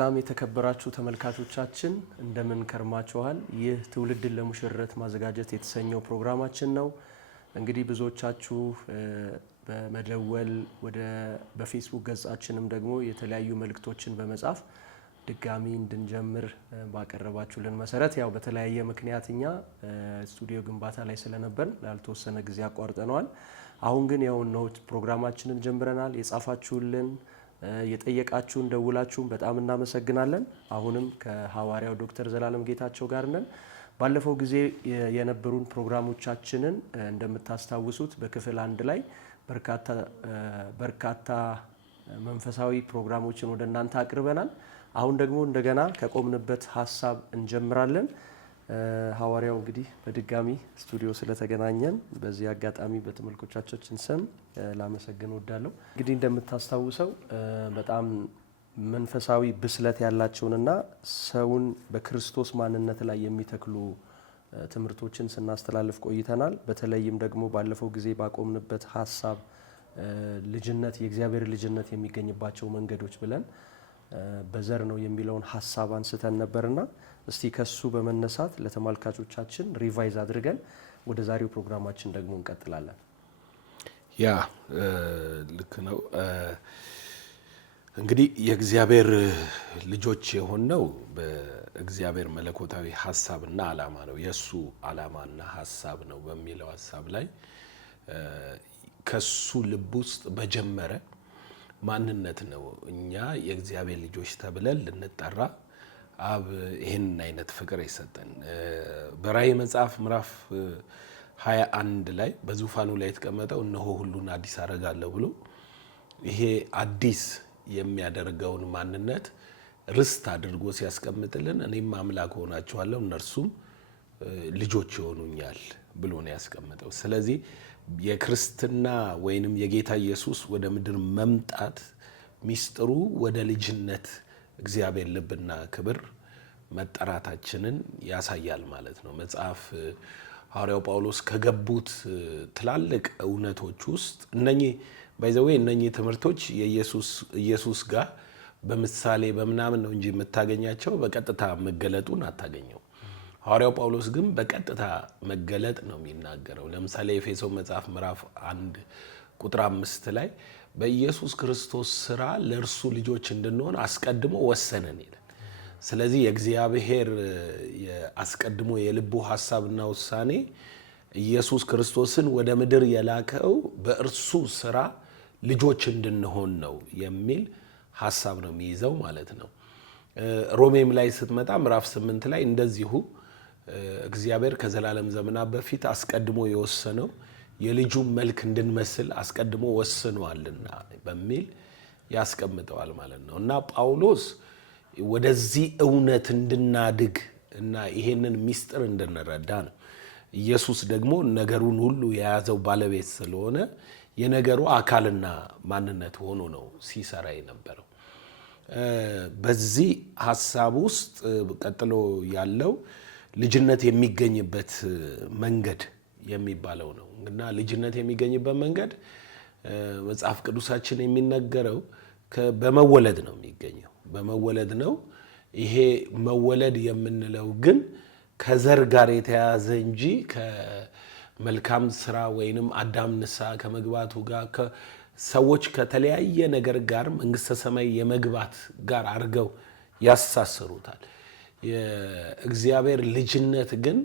ሰላም የተከበራችሁ ተመልካቾቻችን እንደምን ከርማችኋል? ይህ ትውልድን ለሙሽረት ማዘጋጀት የተሰኘው ፕሮግራማችን ነው። እንግዲህ ብዙዎቻችሁ በመደወል በፌስቡክ ገጻችንም ደግሞ የተለያዩ መልእክቶችን በመጻፍ ድጋሚ እንድንጀምር ባቀረባችሁልን መሰረት ያው በተለያየ ምክንያትኛ ስቱዲዮ ግንባታ ላይ ስለነበር ላልተወሰነ ጊዜ አቋርጠናል። አሁን ግን ያው ነው ፕሮግራማችንን ጀምረናል። የጻፋችሁልን የጠየቃችሁን ደውላችሁን በጣም እናመሰግናለን። አሁንም ከሐዋርያው ዶክተር ዘላለም ጌታቸው ጋር ነን። ባለፈው ጊዜ የነበሩን ፕሮግራሞቻችንን እንደምታስታውሱት በክፍል 1 ላይ በርካታ መንፈሳዊ ፕሮግራሞችን ወደ እናንተ አቅርበናል። አሁን ደግሞ እንደገና ከቆምንበት ሐሳብ እንጀምራለን። ሐዋርያው እንግዲህ በድጋሚ ስቱዲዮ ስለተገናኘን በዚህ አጋጣሚ በተመልካቾቻችን ስም ላመሰግን ወዳለሁ። እንግዲህ እንደምታስታውሰው በጣም መንፈሳዊ ብስለት ያላቸውንና ሰውን በክርስቶስ ማንነት ላይ የሚተክሉ ትምህርቶችን ስናስተላልፍ ቆይተናል። በተለይም ደግሞ ባለፈው ጊዜ ባቆምንበት ሐሳብ ልጅነት የእግዚአብሔር ልጅነት የሚገኝባቸው መንገዶች ብለን በዘር ነው የሚለውን ሐሳብ አንስተን ነበርና እስቲ ከሱ በመነሳት ለተመልካቾቻችን ሪቫይዝ አድርገን ወደ ዛሬው ፕሮግራማችን ደግሞ እንቀጥላለን። ያ ልክ ነው። እንግዲህ የእግዚአብሔር ልጆች የሆነው በእግዚአብሔር መለኮታዊ ሐሳብና ዓላማ ነው። የሱ ዓላማና ሐሳብ ነው በሚለው ሐሳብ ላይ ከሱ ልብ ውስጥ በጀመረ ማንነት ነው እኛ የእግዚአብሔር ልጆች ተብለን ልንጠራ አብ ይሄን አይነት ፍቅር ይሰጠን። በራእይ መጽሐፍ ምዕራፍ 21 ላይ በዙፋኑ ላይ የተቀመጠው እነሆ ሁሉን አዲስ አደርጋለሁ ብሎ ይሄ አዲስ የሚያደርገውን ማንነት ርስት አድርጎ ሲያስቀምጥልን እኔም አምላክ ሆናቸዋለሁ እነርሱም ልጆች ይሆኑኛል ብሎ ነው ያስቀመጠው። ስለዚህ የክርስትና ወይንም የጌታ ኢየሱስ ወደ ምድር መምጣት ሚስጥሩ ወደ ልጅነት እግዚአብሔር ልብና ክብር መጠራታችንን ያሳያል ማለት ነው። መጽሐፍ ሐዋርያው ጳውሎስ ከገቡት ትላልቅ እውነቶች ውስጥ እነኚህ ትምህርቶች ኢየሱስ ጋር በምሳሌ በምናምን ነው እንጂ የምታገኛቸው በቀጥታ መገለጡን አታገኘው። ሐዋርያው ጳውሎስ ግን በቀጥታ መገለጥ ነው የሚናገረው። ለምሳሌ ኤፌሶን መጽሐፍ ምዕራፍ 1 ቁጥር 5 ላይ በኢየሱስ ክርስቶስ ስራ ለእርሱ ልጆች እንድንሆን አስቀድሞ ወሰነን ይላል። ስለዚህ የእግዚአብሔር አስቀድሞ የልቡ ሐሳብና ውሳኔ ኢየሱስ ክርስቶስን ወደ ምድር የላከው በእርሱ ስራ ልጆች እንድንሆን ነው የሚል ሐሳብ ነው የሚይዘው ማለት ነው። ሮሜም ላይ ስትመጣ ምዕራፍ 8 ላይ እንደዚሁ እግዚአብሔር ከዘላለም ዘመናት በፊት አስቀድሞ የወሰነው የልጁ መልክ እንድንመስል አስቀድሞ ወስኗልና በሚል ያስቀምጠዋል ማለት ነው። እና ጳውሎስ ወደዚህ እውነት እንድናድግ እና ይሄንን ሚስጥር እንድንረዳ ነው። ኢየሱስ ደግሞ ነገሩን ሁሉ የያዘው ባለቤት ስለሆነ የነገሩ አካልና ማንነት ሆኖ ነው ሲሰራ የነበረው። በዚህ ሐሳብ ውስጥ ቀጥሎ ያለው ልጅነት የሚገኝበት መንገድ የሚባለው ነው። እና ልጅነት የሚገኝበት መንገድ መጽሐፍ ቅዱሳችን የሚነገረው በመወለድ ነው የሚገኘው። በመወለድ ነው። ይሄ መወለድ የምንለው ግን ከዘር ጋር የተያያዘ እንጂ ከመልካም ስራ ወይንም አዳም ንስሐ ከመግባቱ ጋር ሰዎች ከተለያየ ነገር ጋር መንግስተ ሰማይ የመግባት ጋር አድርገው ያሳስሩታል። የእግዚአብሔር ልጅነት ግን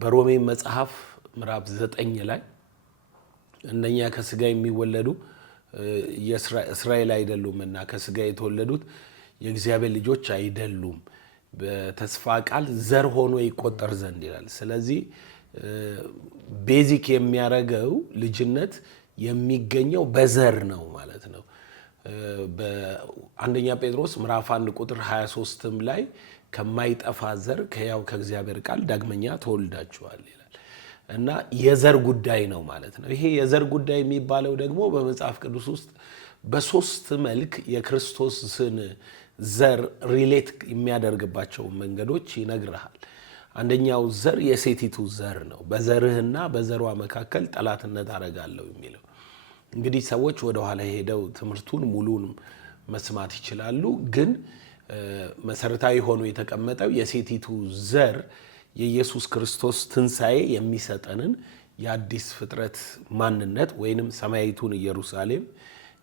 በሮሜ መጽሐፍ ምዕራፍ 9 ላይ እነኛ ከስጋ የሚወለዱ የእስራኤል አይደሉምና ከስጋ የተወለዱት የእግዚአብሔር ልጆች አይደሉም በተስፋ ቃል ዘር ሆኖ ይቆጠር ዘንድ ይላል። ስለዚህ ቤዚክ የሚያደርገው ልጅነት የሚገኘው በዘር ነው ማለት ነው። በአንደኛ ጴጥሮስ ምዕራፍ 1 ቁጥር 23 ላይ ከማይጠፋ ዘር ከሕያው ከእግዚአብሔር ቃል ዳግመኛ ተወልዳችኋል ይላል እና የዘር ጉዳይ ነው ማለት ነው። ይሄ የዘር ጉዳይ የሚባለው ደግሞ በመጽሐፍ ቅዱስ ውስጥ በሶስት መልክ የክርስቶስን ዘር ሪሌት የሚያደርግባቸው መንገዶች ይነግርሃል። አንደኛው ዘር የሴቲቱ ዘር ነው። በዘርህና በዘሯ መካከል ጠላትነት አደርጋለሁ የሚለው እንግዲህ ሰዎች ወደ ኋላ ሄደው ትምህርቱን ሙሉን መስማት ይችላሉ። ግን መሰረታዊ ሆኖ የተቀመጠው የሴቲቱ ዘር የኢየሱስ ክርስቶስ ትንሣኤ የሚሰጠንን የአዲስ ፍጥረት ማንነት ወይንም ሰማያዊቱን ኢየሩሳሌም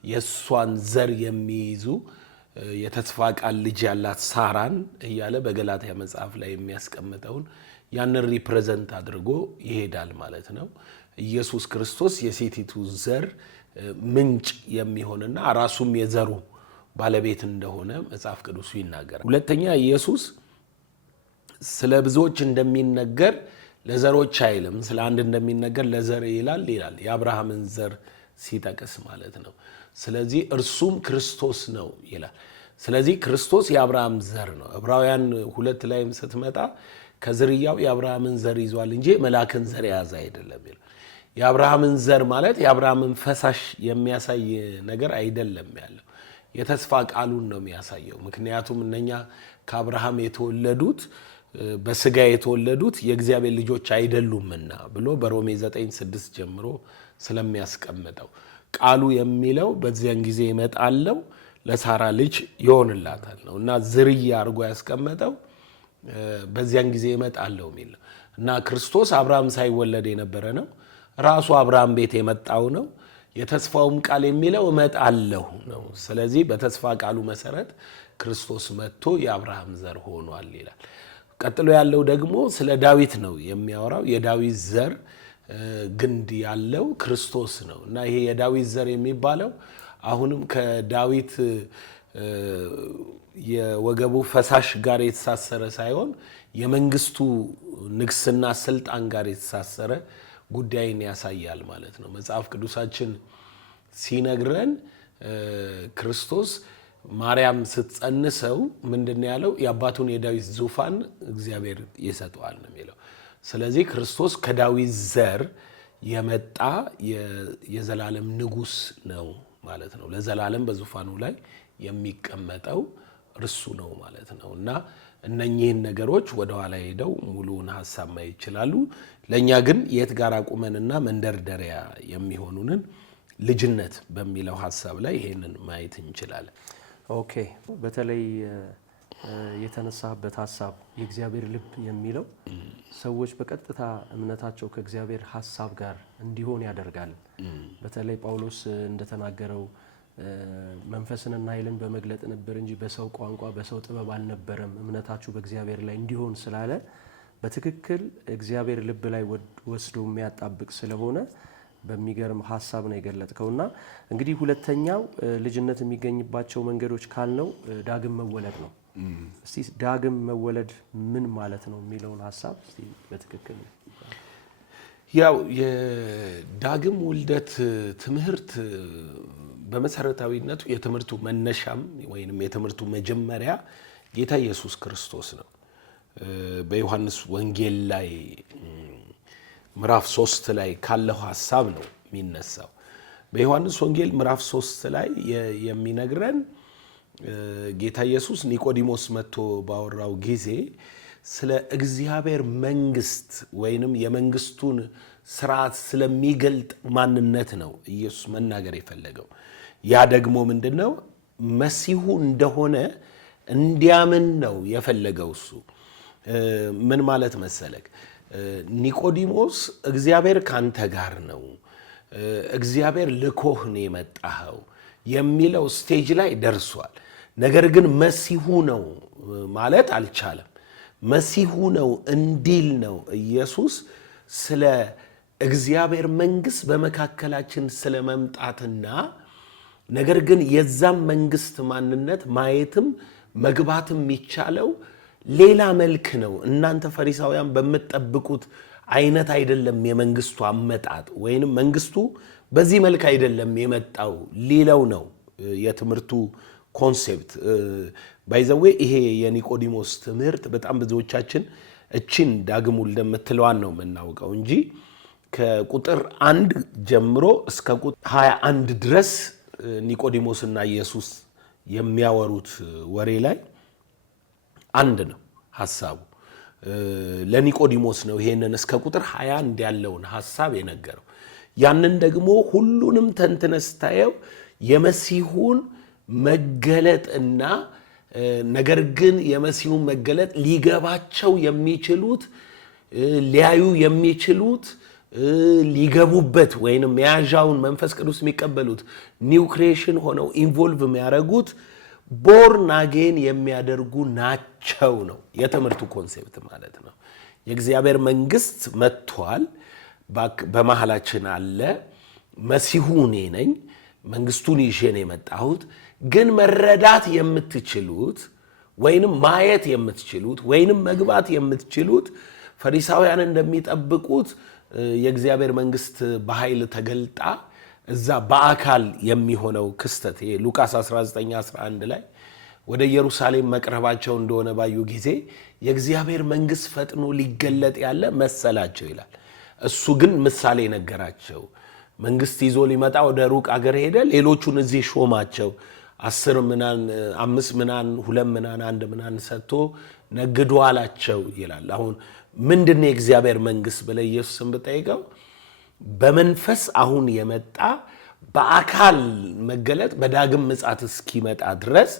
የእሷን ዘር የሚይዙ የተስፋ ቃል ልጅ ያላት ሳራን እያለ በገላትያ መጽሐፍ ላይ የሚያስቀምጠውን ያንን ሪፕሬዘንት አድርጎ ይሄዳል ማለት ነው። ኢየሱስ ክርስቶስ የሴቲቱ ዘር ምንጭ የሚሆንና ራሱም የዘሩ ባለቤት እንደሆነ መጽሐፍ ቅዱሱ ይናገራል። ሁለተኛ ኢየሱስ ስለ ብዙዎች እንደሚነገር ለዘሮች አይልም። ስለ አንድ እንደሚነገር ለዘር ይላል የአብርሃምን ዘር ሲጠቅስ ማለት ነው። ስለዚህ እርሱም ክርስቶስ ነው ይላል። ስለዚህ ክርስቶስ የአብርሃም ዘር ነው። ዕብራውያን 2 ላይም ስትመጣ ከዝርያው የአብርሃምን ዘር ይዟል እንጂ መልአክን ዘር የያዘ አይደለም ይላል። የአብርሃምን ዘር ማለት የአብርሃምን ፈሳሽ የሚያሳይ ነገር አይደለም ያለው፣ የተስፋ ቃሉን ነው የሚያሳየው። ምክንያቱም እነኛ ከአብርሃም የተወለዱት በስጋ የተወለዱት የእግዚአብሔር ልጆች አይደሉምና ብሎ በሮሜ 9:6 ጀምሮ ስለሚያስቀምጠው ቃሉ የሚለው በዚያን ጊዜ ይመጣለው ለሳራ ልጅ ይሆንላታል ነው እና ዝርያ አድርጎ ያስቀመጠው በዚያን ጊዜ ይመጣለው የሚል ነው እና ክርስቶስ አብርሃም ሳይወለድ የነበረ ነው። ራሱ አብርሃም ቤት የመጣው ነው። የተስፋውም ቃል የሚለው እመጣለሁ ነው። ስለዚህ በተስፋ ቃሉ መሰረት ክርስቶስ መጥቶ የአብርሃም ዘር ሆኗል ይላል። ቀጥሎ ያለው ደግሞ ስለ ዳዊት ነው የሚያወራው። የዳዊት ዘር ግንድ ያለው ክርስቶስ ነው እና ይሄ የዳዊት ዘር የሚባለው አሁንም ከዳዊት የወገቡ ፈሳሽ ጋር የተሳሰረ ሳይሆን የመንግስቱ ንግስና ስልጣን ጋር የተሳሰረ ጉዳይን ያሳያል ማለት ነው። መጽሐፍ ቅዱሳችን ሲነግረን ክርስቶስ ማርያም ስትጸንሰው ምንድነው ያለው? የአባቱን የዳዊት ዙፋን እግዚአብሔር ይሰጠዋል ነው የሚለው። ስለዚህ ክርስቶስ ከዳዊት ዘር የመጣ የዘላለም ንጉስ ነው ማለት ነው። ለዘላለም በዙፋኑ ላይ የሚቀመጠው እርሱ ነው ማለት ነው እና እነኚህን ነገሮች ወደ ኋላ ሄደው ሙሉውን ሐሳብ ማየት ይችላሉ። ለኛ ግን የት ጋር አቁመንና መንደርደሪያ የሚሆኑንን ልጅነት በሚለው ሐሳብ ላይ ይሄንን ማየት እንችላለን። ኦኬ፣ በተለይ የተነሳበት ሐሳብ የእግዚአብሔር ልብ የሚለው ሰዎች በቀጥታ እምነታቸው ከእግዚአብሔር ሐሳብ ጋር እንዲሆን ያደርጋል። በተለይ ጳውሎስ እንደተናገረው መንፈስንና ኃይልን በመግለጥ ነበር እንጂ በሰው ቋንቋ በሰው ጥበብ አልነበረም እምነታችሁ በእግዚአብሔር ላይ እንዲሆን ስላለ በትክክል እግዚአብሔር ልብ ላይ ወስዶ የሚያጣብቅ ስለሆነ በሚገርም ሐሳብ ነው የገለጥከውና እንግዲህ ሁለተኛው ልጅነት የሚገኝባቸው መንገዶች ካልነው ዳግም መወለድ ነው። እስቲ ዳግም መወለድ ምን ማለት ነው የሚለውን ሐሳብ እስቲ በትክክል ያው የዳግም ውልደት ትምህርት በመሰረታዊነቱ የትምህርቱ መነሻም ወይንም የትምህርቱ መጀመሪያ ጌታ ኢየሱስ ክርስቶስ ነው። በዮሐንስ ወንጌል ላይ ምዕራፍ 3 ላይ ካለው ሐሳብ ነው የሚነሳው። በዮሐንስ ወንጌል ምዕራፍ 3 ላይ የሚነግረን ጌታ ኢየሱስ ኒቆዲሞስ መጥቶ ባወራው ጊዜ ስለ እግዚአብሔር መንግስት ወይንም የመንግስቱን ስርዓት ስለሚገልጥ ማንነት ነው ኢየሱስ መናገር የፈለገው። ያ ደግሞ ምንድነው? መሲሁ እንደሆነ እንዲያምን ነው የፈለገው። እሱ ምን ማለት መሰለክ? ኒቆዲሞስ እግዚአብሔር ካንተ ጋር ነው፣ እግዚአብሔር ልኮህ ነው የመጣኸው የሚለው ስቴጅ ላይ ደርሷል። ነገር ግን መሲሁ ነው ማለት አልቻለም። መሲሁ ነው እንዲል ነው ኢየሱስ ስለ እግዚአብሔር መንግስት በመካከላችን ስለ መምጣትና ነገር ግን የዛም መንግስት ማንነት ማየትም መግባትም የሚቻለው ሌላ መልክ ነው። እናንተ ፈሪሳውያን በምትጠብቁት አይነት አይደለም የመንግስቱ አመጣጥ፣ ወይንም መንግስቱ በዚህ መልክ አይደለም የመጣው ሊለው ነው የትምህርቱ ኮንሴፕት። ባይዘዌ ይሄ የኒቆዲሞስ ትምህርት በጣም ብዙዎቻችን እቺን ዳግም ውልደት የምትለዋን ነው የምናውቀው እንጂ ከቁጥር 1 ጀምሮ እስከ ቁጥር 21 ድረስ ኒቆዲሞስና ኢየሱስ የሚያወሩት ወሬ ላይ አንድ ነው ሐሳቡ። ለኒቆዲሞስ ነው ይሄንን እስከ ቁጥር 21 ያለውን ሐሳብ የነገረው። ያንን ደግሞ ሁሉንም ተንትነስታየው የመሲሁን መገለጥና ነገር ግን የመሲሁ መገለጥ ሊገባቸው የሚችሉት ሊያዩ የሚችሉት ሊገቡበት ወይንም መያዣውን መንፈስ ቅዱስ የሚቀበሉት ኒው ክሪኤሽን ሆነው ኢንቮልቭ የሚያደርጉት ቦርን አጌን የሚያደርጉ ናቸው ነው የትምህርቱ ኮንሴፕት ማለት ነው። የእግዚአብሔር መንግስት መጥቷል፣ በመሃላችን አለ፣ መሲሁ እኔ ነኝ፣ መንግስቱን ይዤ ነው የመጣሁት። ግን መረዳት የምትችሉት ወይንም ማየት የምትችሉት ወይንም መግባት የምትችሉት ፈሪሳውያን እንደሚጠብቁት የእግዚአብሔር መንግስት በኃይል ተገልጣ እዛ በአካል የሚሆነው ክስተት ሉቃስ 19:11 ላይ ወደ ኢየሩሳሌም መቅረባቸው እንደሆነ ባዩ ጊዜ የእግዚአብሔር መንግስት ፈጥኖ ሊገለጥ ያለ መሰላቸው ይላል። እሱ ግን ምሳሌ ነገራቸው። መንግስት ይዞ ሊመጣ ወደ ሩቅ አገር ሄደ፣ ሌሎቹን እዚህ ሾማቸው። 10 ምናን 5 ምናን 2 ምናን 1 ምናን ሰጥቶ ነግዱ አላቸው ይላል። አሁን ምንድነው የእግዚአብሔር መንግስት ብለህ ኢየሱስን ብጠይቀው በመንፈስ አሁን የመጣ በአካል መገለጥ በዳግም ምጽአት እስኪመጣ ድረስ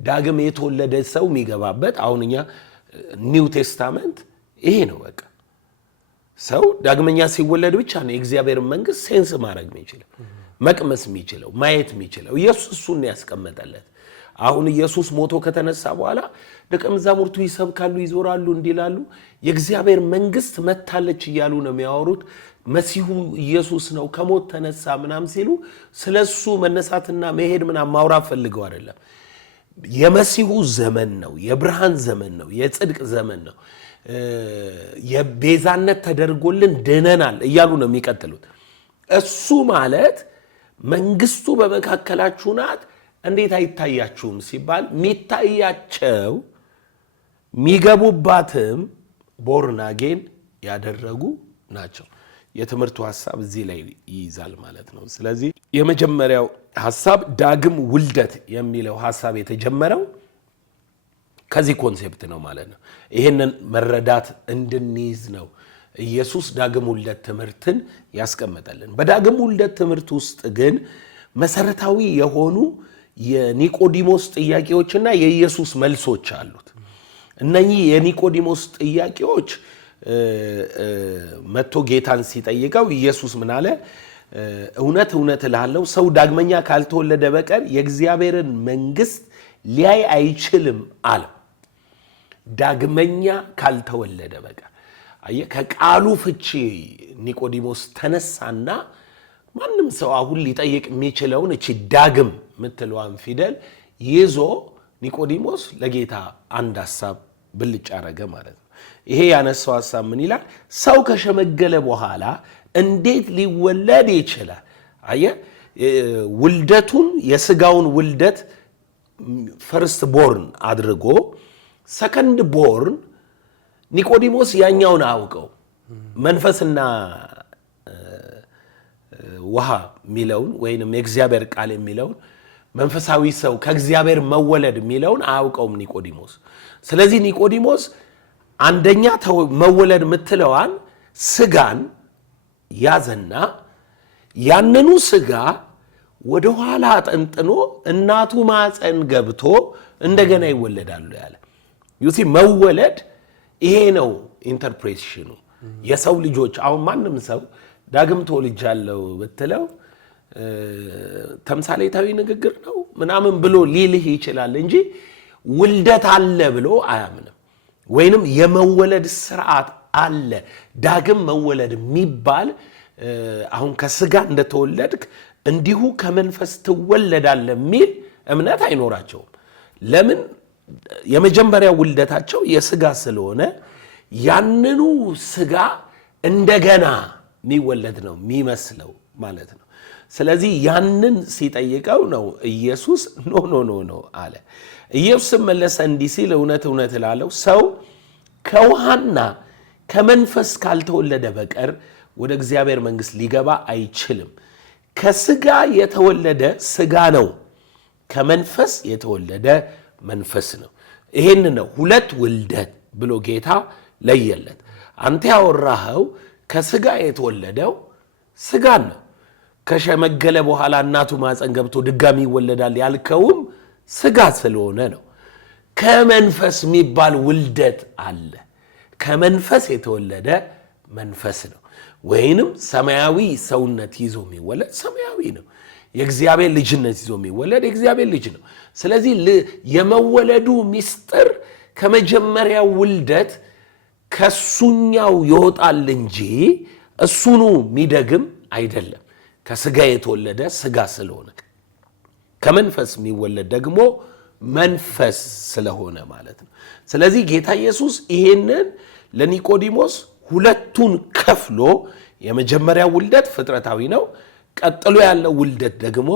ዳግም የተወለደ ሰው የሚገባበት አሁን እኛ ኒው ቴስታመንት ይሄ ነው። በቃ ሰው ዳግመኛ ሲወለድ ብቻ ነው የእግዚአብሔር መንግስት ሴንስ ማድረግ የሚችለው፣ መቅመስ የሚችለው፣ ማየት የሚችለው። ኢየሱስ እሱን ያስቀመጠለት። አሁን ኢየሱስ ሞቶ ከተነሳ በኋላ ደቀ መዛሙርቱ ይሰብካሉ፣ ይዞራሉ፣ እንዲላሉ የእግዚአብሔር መንግስት መታለች እያሉ ነው የሚያወሩት። መሲሁ ኢየሱስ ነው ከሞት ተነሳ ምናምን ሲሉ ስለሱ መነሳትና መሄድ ምናምን ማውራት ፈልገው አይደለም። የመሲሁ ዘመን ነው፣ የብርሃን ዘመን ነው፣ የጽድቅ ዘመን ነው፣ የቤዛነት ተደርጎልን ድነናል እያሉ ነው የሚቀጥሉት። እሱ ማለት መንግስቱ በመካከላችሁ ናት፣ እንዴት አይታያችሁም ሲባል የሚታያቸው የሚገቡባትም ቦርን አጌን ያደረጉ ናቸው። የትምህርቱ ሐሳብ እዚህ ላይ ይይዛል ማለት ነው። ስለዚህ የመጀመሪያው ሐሳብ ዳግም ውልደት የሚለው ሐሳብ የተጀመረው ከዚህ ኮንሴፕት ነው ማለት ነው። ይሄንን መረዳት እንድንይዝ ነው ኢየሱስ ዳግም ውልደት ትምህርትን ያስቀመጠልን። በዳግም ውልደት ትምህርት ውስጥ ግን መሰረታዊ የሆኑ የኒቆዲሞስ ጥያቄዎችና የኢየሱስ መልሶች አሉት። እነኚህ የኒቆዲሞስ ጥያቄዎች መጥቶ ጌታን ሲጠይቀው ኢየሱስ ምን አለ? እውነት እውነት እልሃለሁ ሰው ዳግመኛ ካልተወለደ በቀር የእግዚአብሔርን መንግስት ሊያይ አይችልም አለ። ዳግመኛ ካልተወለደ በቀር አየ። ከቃሉ ፍቺ ኒቆዲሞስ ተነሳና ማንም ሰው አሁን ሊጠይቅ የሚችለውን እቺ ዳግም የምትለዋን ፊደል ይዞ ኒቆዲሞስ ለጌታ አንድ ሐሳብ ብልጭ አረገ ማለት ነው። ይሄ ያነሳው ሐሳብ ምን ይላል? ሰው ከሸመገለ በኋላ እንዴት ሊወለድ ይችላል? አየ ውልደቱን የስጋውን ውልደት ፈርስት ቦርን አድርጎ ሰከንድ ቦርን ኒቆዲሞስ ያኛውን አውቀው መንፈስና ውሃ የሚለውን ወይንም የእግዚአብሔር ቃል የሚለውን መንፈሳዊ ሰው ከእግዚአብሔር መወለድ የሚለውን አያውቀውም ኒቆዲሞስ። ስለዚህ ኒቆዲሞስ አንደኛ መወለድ የምትለዋን ስጋን ያዘና ያንኑ ስጋ ወደ ኋላ አጠንጥኖ እናቱ ማፀን ገብቶ እንደገና ይወለዳሉ ያለ ዩሲ መወለድ ይሄ ነው ኢንተርፕሬቴሽኑ። የሰው ልጆች አሁን ማንም ሰው ዳግም ተወልጃለሁ ብትለው ተምሳሌታዊ ንግግር ነው ምናምን ብሎ ሊልህ ይችላል እንጂ ውልደት አለ ብሎ አያምንም። ወይንም የመወለድ ስርዓት አለ ዳግም መወለድ የሚባል አሁን ከስጋ እንደተወለድክ እንዲሁ ከመንፈስ ትወለዳለህ የሚል እምነት አይኖራቸውም። ለምን? የመጀመሪያ ውልደታቸው የስጋ ስለሆነ ያንኑ ስጋ እንደገና የሚወለድ ነው የሚመስለው ማለት ነው። ስለዚህ ያንን ሲጠይቀው ነው ኢየሱስ ኖ አለ። ኢየሱስ መለሰ እንዲህ ሲል እውነት እውነት እላለሁ ሰው ከውሃና ከመንፈስ ካልተወለደ በቀር ወደ እግዚአብሔር መንግስት ሊገባ አይችልም። ከስጋ የተወለደ ስጋ ነው፣ ከመንፈስ የተወለደ መንፈስ ነው። ይሄን ነው ሁለት ውልደት ብሎ ጌታ ለየለት። አንተ ያወራኸው ከስጋ የተወለደው ስጋን ነው። ከሸመገለ በኋላ እናቱ ማፀን ገብቶ ድጋሚ ይወለዳል ያልከውም ስጋ ስለሆነ ነው። ከመንፈስ የሚባል ውልደት አለ። ከመንፈስ የተወለደ መንፈስ ነው። ወይንም ሰማያዊ ሰውነት ይዞ የሚወለድ ሰማያዊ ነው። የእግዚአብሔር ልጅነት ይዞ የሚወለድ የእግዚአብሔር ልጅ ነው። ስለዚህ የመወለዱ ምስጢር ከመጀመሪያው ውልደት ከሱኛው ይወጣል እንጂ እሱኑ የሚደግም አይደለም። ከስጋ የተወለደ ስጋ ስለሆነ፣ ከመንፈስ የሚወለድ ደግሞ መንፈስ ስለሆነ ማለት ነው። ስለዚህ ጌታ ኢየሱስ ይሄንን ለኒቆዲሞስ ሁለቱን ከፍሎ የመጀመሪያው ውልደት ፍጥረታዊ ነው፣ ቀጥሎ ያለው ውልደት ደግሞ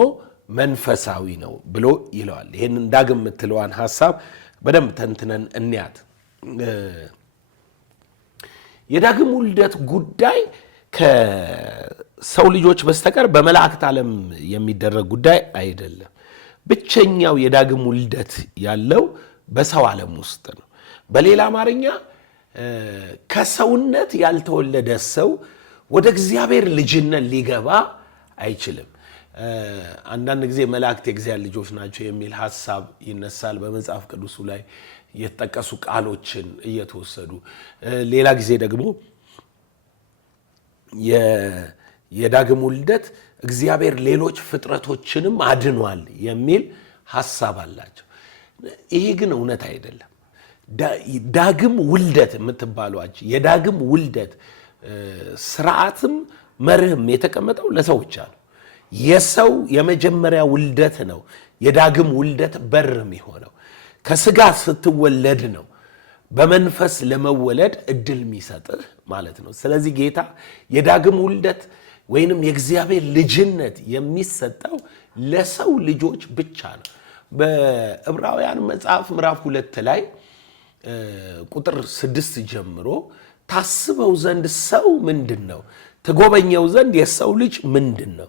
መንፈሳዊ ነው ብሎ ይለዋል። ይሄንን ዳግም የምትለዋን ሐሳብ በደንብ ተንትነን እንያት። የዳግም ውልደት ጉዳይ ከሰው ልጆች በስተቀር በመላእክት ዓለም የሚደረግ ጉዳይ አይደለም። ብቸኛው የዳግም ውልደት ያለው በሰው ዓለም ውስጥ ነው። በሌላ አማርኛ ከሰውነት ያልተወለደ ሰው ወደ እግዚአብሔር ልጅነት ሊገባ አይችልም። አንዳንድ ጊዜ መላእክት የእግዚአብሔር ልጆች ናቸው የሚል ሐሳብ ይነሳል በመጽሐፍ ቅዱሱ ላይ የተጠቀሱ ቃሎችን እየተወሰዱ፣ ሌላ ጊዜ ደግሞ የዳግም ውልደት እግዚአብሔር ሌሎች ፍጥረቶችንም አድኗል የሚል ሐሳብ አላቸው። ይሄ ግን እውነት አይደለም። ዳግም ውልደት የምትባሏች የዳግም ውልደት ስርዓትም መርህም የተቀመጠው ለሰው ብቻ ነው። የሰው የመጀመሪያ ውልደት ነው የዳግም ውልደት በር የሚሆነው። ከስጋ ስትወለድ ነው በመንፈስ ለመወለድ እድል የሚሰጥህ ማለት ነው። ስለዚህ ጌታ የዳግም ውልደት ወይንም የእግዚአብሔር ልጅነት የሚሰጠው ለሰው ልጆች ብቻ ነው። በዕብራውያን መጽሐፍ ምዕራፍ 2 ላይ ቁጥር 6 ጀምሮ ታስበው ዘንድ ሰው ምንድን ነው? ትጎበኘው ዘንድ የሰው ልጅ ምንድን ነው?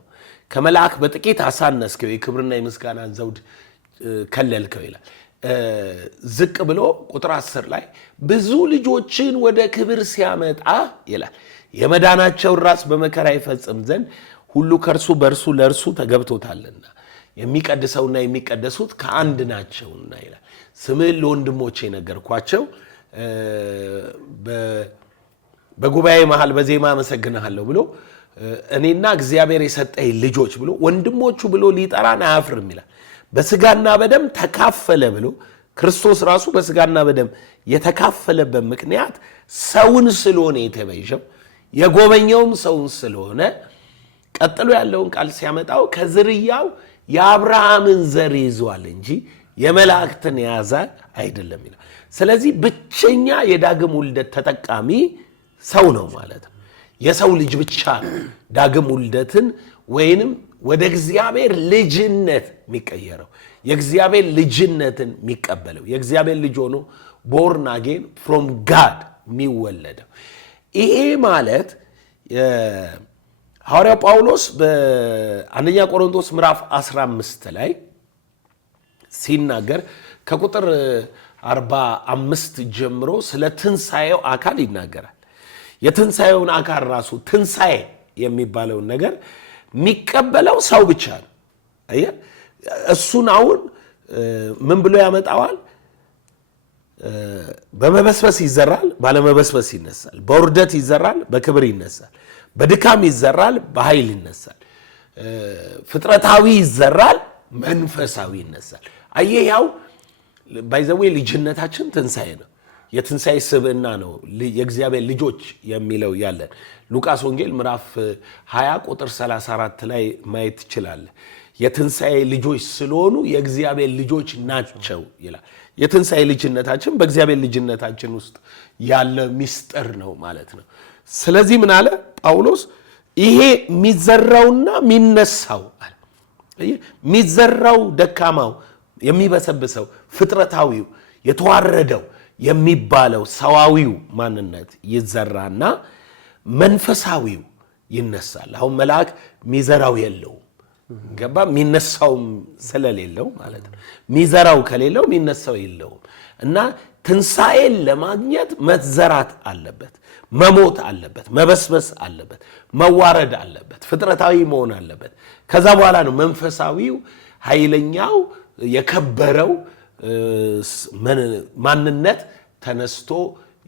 ከመልአክ በጥቂት አሳነስከው፣ የክብርና የምስጋና ዘውድ ከለልከው ይላል። ዝቅ ብሎ ቁጥር 10 ላይ ብዙ ልጆችን ወደ ክብር ሲያመጣ ይላል የመዳናቸውን ራስ በመከራ ይፈጽም ዘንድ ሁሉ ከእርሱ በእርሱ ለእርሱ ተገብቶታልና የሚቀድሰውና የሚቀደሱት ከአንድ ናቸውና ይላል። ስምህን ለወንድሞቼ ነገርኳቸው፣ በጉባኤ መሃል በዜማ አመሰግንሃለሁ ብሎ እኔና እግዚአብሔር የሰጠኝ ልጆች ብሎ ወንድሞቹ ብሎ ሊጠራን አያፍርም ይላል። በስጋና በደም ተካፈለ ብሎ ክርስቶስ ራሱ በስጋና በደም የተካፈለበት ምክንያት ሰውን ስለሆነ የተቤዠው የጎበኘውም ሰውን ስለሆነ ቀጥሎ ያለውን ቃል ሲያመጣው ከዝርያው የአብርሃምን ዘር ይዟል እንጂ የመላእክትን የያዘ አይደለም ይላል። ስለዚህ ብቸኛ የዳግም ውልደት ተጠቃሚ ሰው ነው ማለት ነው። የሰው ልጅ ብቻ ነው ዳግም ውልደትን ወይንም ወደ እግዚአብሔር ልጅነት የሚቀየረው፣ የእግዚአብሔር ልጅነትን የሚቀበለው፣ የእግዚአብሔር ልጅ ሆኖ ቦርን አጌን ፍሮም ጋድ የሚወለደው። ይሄ ማለት ሐዋርያው ጳውሎስ በአንደኛ ቆሮንቶስ ምዕራፍ 15 ላይ ሲናገር ከቁጥር 45 ጀምሮ ስለ ትንሣኤው አካል ይናገራል። የትንሣኤውን አካል ራሱ ትንሣኤ የሚባለውን ነገር የሚቀበለው ሰው ብቻ ነው። አየህ፣ እሱን አሁን ምን ብሎ ያመጣዋል? በመበስበስ ይዘራል፣ ባለመበስበስ ይነሳል። በውርደት ይዘራል፣ በክብር ይነሳል። በድካም ይዘራል፣ በኃይል ይነሳል። ፍጥረታዊ ይዘራል፣ መንፈሳዊ ይነሳል። አየህ፣ ያው ባይዘዌ ልጅነታችን ትንሣኤ ነው። የትንሣኤ ስብዕና ነው የእግዚአብሔር ልጆች የሚለው ያለን ሉቃስ ወንጌል ምዕራፍ 20 ቁጥር 34 ላይ ማየት ትችላለህ። የትንሣኤ ልጆች ስለሆኑ የእግዚአብሔር ልጆች ናቸው ይላል። የትንሣኤ ልጅነታችን በእግዚአብሔር ልጅነታችን ውስጥ ያለ ምስጢር ነው ማለት ነው። ስለዚህ ምን አለ ጳውሎስ? ይሄ የሚዘራውና የሚነሳው አለ። የሚዘራው ደካማው፣ የሚበሰብሰው፣ ፍጥረታዊው፣ የተዋረደው የሚባለው ሰዋዊው ማንነት ይዘራና መንፈሳዊው ይነሳል። አሁን መልአክ ሚዘራው የለውም፣ ገባ? የሚነሳውም ስለሌለው ማለት ነው። ሚዘራው ከሌለው የሚነሳው የለውም። እና ትንሣኤን ለማግኘት መዘራት አለበት፣ መሞት አለበት፣ መበስበስ አለበት፣ መዋረድ አለበት፣ ፍጥረታዊ መሆን አለበት። ከዛ በኋላ ነው መንፈሳዊው ኃይለኛው የከበረው ማንነት ተነስቶ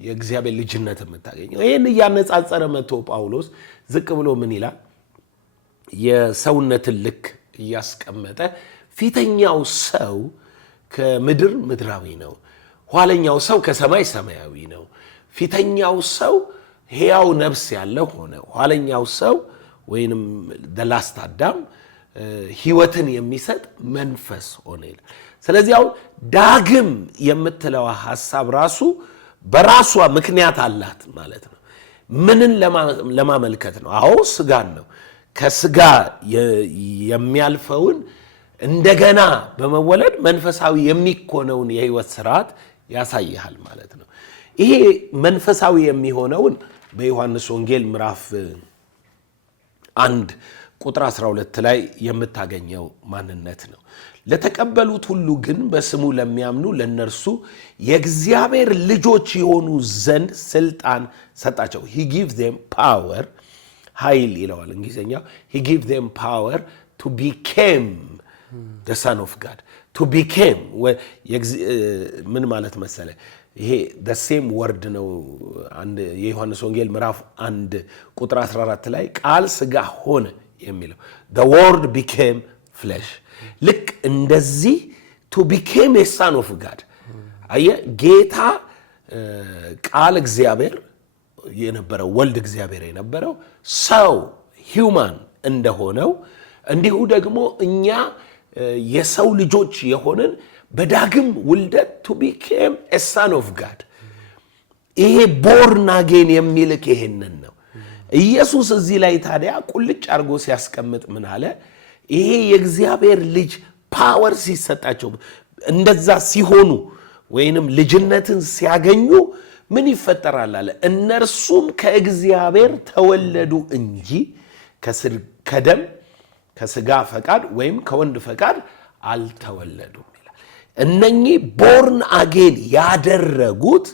የእግዚአብሔር ልጅነት የምታገኘው። ይህን እያነጻጸረ መጥቶ ጳውሎስ ዝቅ ብሎ ምን ይላል? የሰውነትን ልክ እያስቀመጠ ፊተኛው ሰው ከምድር ምድራዊ ነው፣ ኋለኛው ሰው ከሰማይ ሰማያዊ ነው። ፊተኛው ሰው ሕያው ነፍስ ያለው ሆነ፣ ኋለኛው ሰው ወይንም ደላስት አዳም ሕይወትን የሚሰጥ መንፈስ ሆነ ይላል። ስለዚህ አሁን ዳግም የምትለው ሐሳብ ራሱ በራሷ ምክንያት አላት ማለት ነው። ምንን ለማመልከት ነው? አዎ ስጋን ነው። ከስጋ የሚያልፈውን እንደገና በመወለድ መንፈሳዊ የሚኮነውን የህይወት ስርዓት ያሳይሃል ማለት ነው። ይሄ መንፈሳዊ የሚሆነውን በዮሐንስ ወንጌል ምዕራፍ 1 ቁጥር 12 ላይ የምታገኘው ማንነት ነው። ለተቀበሉት ሁሉ ግን በስሙ ለሚያምኑ ለነርሱ የእግዚአብሔር ልጆች የሆኑ ዘንድ ስልጣን ሰጣቸው። he gives them power ኃይል ይለዋል እንግሊዘኛው። he gives them power to become the son of God. to become ምን ማለት መሰለ? ይሄ the same word ነው። አንድ የዮሐንስ ወንጌል ምዕራፍ 1 ቁጥር 14 ላይ ቃል ስጋ ሆነ የሚለው the word became flesh። ልክ እንደዚህ to become a son of God አየ ጌታ ቃል እግዚአብሔር የነበረው ወልድ እግዚአብሔር የነበረው ሰው ሂውማን እንደሆነው እንዲሁ ደግሞ እኛ የሰው ልጆች የሆንን በዳግም ውልደት to become a son of God። ይሄ born again የሚልክ ይሄንን ነው። ኢየሱስ እዚህ ላይ ታዲያ ቁልጭ አድርጎ ሲያስቀምጥ ምን አለ? ይሄ የእግዚአብሔር ልጅ ፓወር ሲሰጣቸው እንደዛ ሲሆኑ ወይንም ልጅነትን ሲያገኙ ምን ይፈጠራል አለ? እነርሱም ከእግዚአብሔር ተወለዱ እንጂ ከደም ከስጋ ፈቃድ ወይም ከወንድ ፈቃድ አልተወለዱም ይላል። እነኚህ ቦርን አጌን ያደረጉት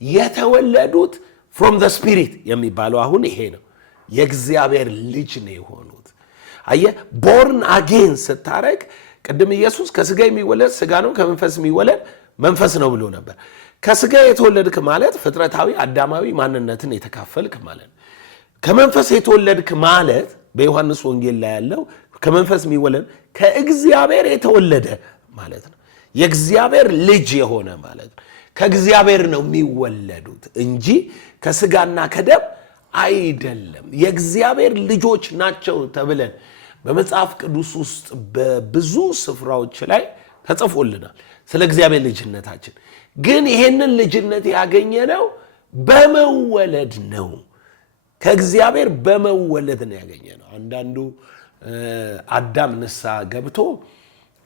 የተወለዱት from the spirit የሚባለው አሁን ይሄ ነው። የእግዚአብሔር ልጅ ነው የሆኑት። አየ ቦርን አጌን ስታረግ ቅድም ኢየሱስ ከስጋ የሚወለድ ስጋ ነው፣ ከመንፈስ የሚወለድ መንፈስ ነው ብሎ ነበር። ከስጋ የተወለድክ ማለት ፍጥረታዊ አዳማዊ ማንነትን የተካፈልክ ማለት ነው። ከመንፈስ የተወለድክ ማለት በዮሐንስ ወንጌል ላይ ያለው ከመንፈስ የሚወለድ ከእግዚአብሔር የተወለደ ማለት ነው። የእግዚአብሔር ልጅ የሆነ ማለት ነው። ከእግዚአብሔር ነው የሚወለዱት እንጂ ከስጋና ከደም አይደለም። የእግዚአብሔር ልጆች ናቸው ተብለን በመጽሐፍ ቅዱስ ውስጥ በብዙ ስፍራዎች ላይ ተጽፎልናል ስለ እግዚአብሔር ልጅነታችን። ግን ይሄንን ልጅነት ያገኘነው በመወለድ ነው። ከእግዚአብሔር በመወለድ ነው ያገኘነው። አንዳንዱ አዳም ንስሐ ገብቶ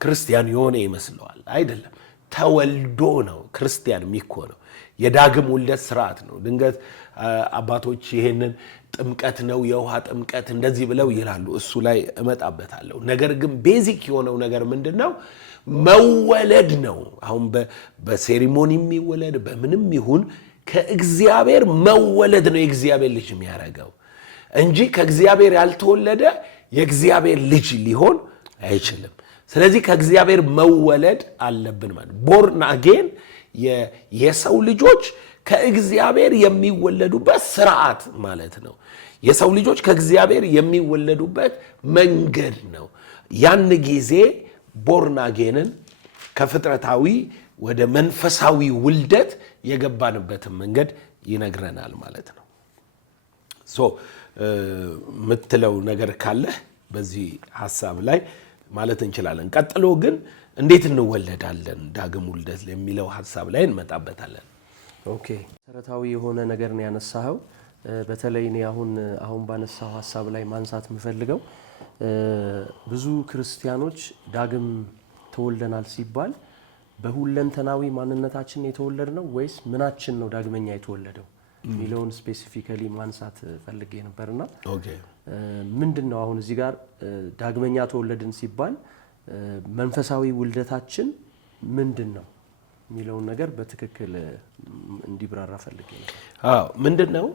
ክርስቲያን የሆነ ይመስለዋል። አይደለም፣ ተወልዶ ነው ክርስቲያን የሚኮነው። የዳግም ውልደት ስርዓት ነው። ድንገት አባቶች ይሄንን ጥምቀት ነው የውሃ ጥምቀት እንደዚህ ብለው ይላሉ። እሱ ላይ እመጣበታለሁ። ነገር ግን ቤዚክ የሆነው ነገር ምንድነው? መወለድ ነው። አሁን በሴሪሞኒ የሚወለድ በምንም ይሁን ከእግዚአብሔር መወለድ ነው የእግዚአብሔር ልጅ የሚያደርገው እንጂ ከእግዚአብሔር ያልተወለደ የእግዚአብሔር ልጅ ሊሆን አይችልም። ስለዚህ ከእግዚአብሔር መወለድ አለብን ማለት ቦርን አጌን የሰው ልጆች ከእግዚአብሔር የሚወለዱበት ስርዓት ማለት ነው። የሰው ልጆች ከእግዚአብሔር የሚወለዱበት መንገድ ነው። ያን ጊዜ ቦርን አጌንን ከፍጥረታዊ ወደ መንፈሳዊ ውልደት የገባንበትን መንገድ ይነግረናል ማለት ነው። ምትለው ነገር ካለ በዚህ ሐሳብ ላይ ማለት እንችላለን። ቀጥሎ ግን እንዴት እንወለዳለን ዳግም ውልደት ለሚለው ሐሳብ ላይ እንመጣበታለን። ኦኬ፣ መሰረታዊ የሆነ ነገር ነው ያነሳኸው። በተለይ እኔ አሁን ባነሳው ሐሳብ ላይ ማንሳት የምፈልገው ብዙ ክርስቲያኖች ዳግም ተወልደናል ሲባል በሁለንተናዊ ማንነታችን የተወለድነው ወይስ ምናችን ነው ዳግመኛ የተወለደው ሚለውን ስፔሲፊካሊ ማንሳት ፈልጌ ነበርና ምንድነው አሁን እዚህ ጋር ዳግመኛ ተወለድን ሲባል መንፈሳዊ ውልደታችን ምንድነው ሚለውን ነገር በትክክል እንዲብራራ ፈልጌ ነበር። ምንድነው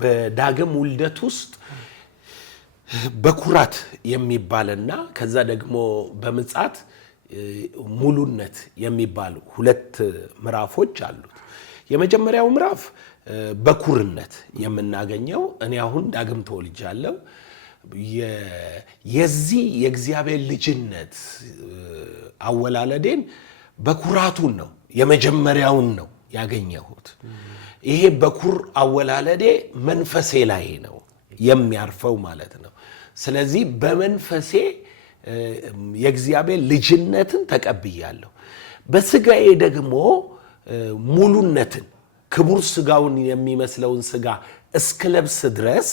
በዳግም ውልደት ውስጥ በኩራት የሚባልና ከዛ ደግሞ በምጽአት ሙሉነት የሚባሉ ሁለት ምዕራፎች አሉት። የመጀመሪያው ምዕራፍ በኩርነት የምናገኘው እኔ አሁን ዳግም ተወልጃለሁ የዚህ የእግዚአብሔር ልጅነት አወላለዴን በኩራቱን ነው የመጀመሪያውን ነው ያገኘሁት። ይሄ በኩር አወላለዴ መንፈሴ ላይ ነው የሚያርፈው ማለት ነው። ስለዚህ በመንፈሴ የእግዚአብሔር ልጅነትን ተቀብያለሁ። በስጋዬ ደግሞ ሙሉነትን ክቡር ስጋውን የሚመስለውን ስጋ እስክለብስ ድረስ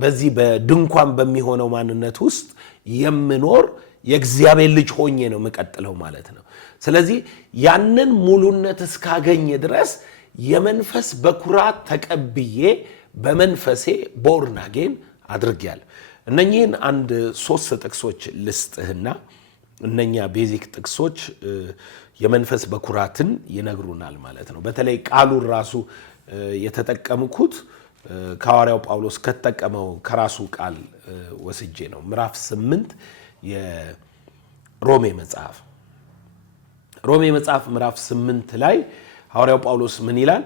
በዚህ በድንኳን በሚሆነው ማንነት ውስጥ የምኖር የእግዚአብሔር ልጅ ሆኜ ነው መቀጥለው ማለት ነው። ስለዚህ ያንን ሙሉነት እስካገኘ ድረስ የመንፈስ በኩራት ተቀብዬ በመንፈሴ ቦርን አጌን አድርጌያለሁ። እነኚህን አንድ 3 ጥቅሶች ልስጥህና እነኛ ቤዚክ ጥቅሶች የመንፈስ በኩራትን ይነግሩናል ማለት ነው። በተለይ ቃሉን ራሱ የተጠቀምኩት ከሐዋርያው ጳውሎስ ከተጠቀመው ከራሱ ቃል ወስጄ ነው። ምዕራፍ 8 የሮሜ መጽሐፍ ምዕራፍ 8 ላይ ሐዋርያው ጳውሎስ ምን ይላል?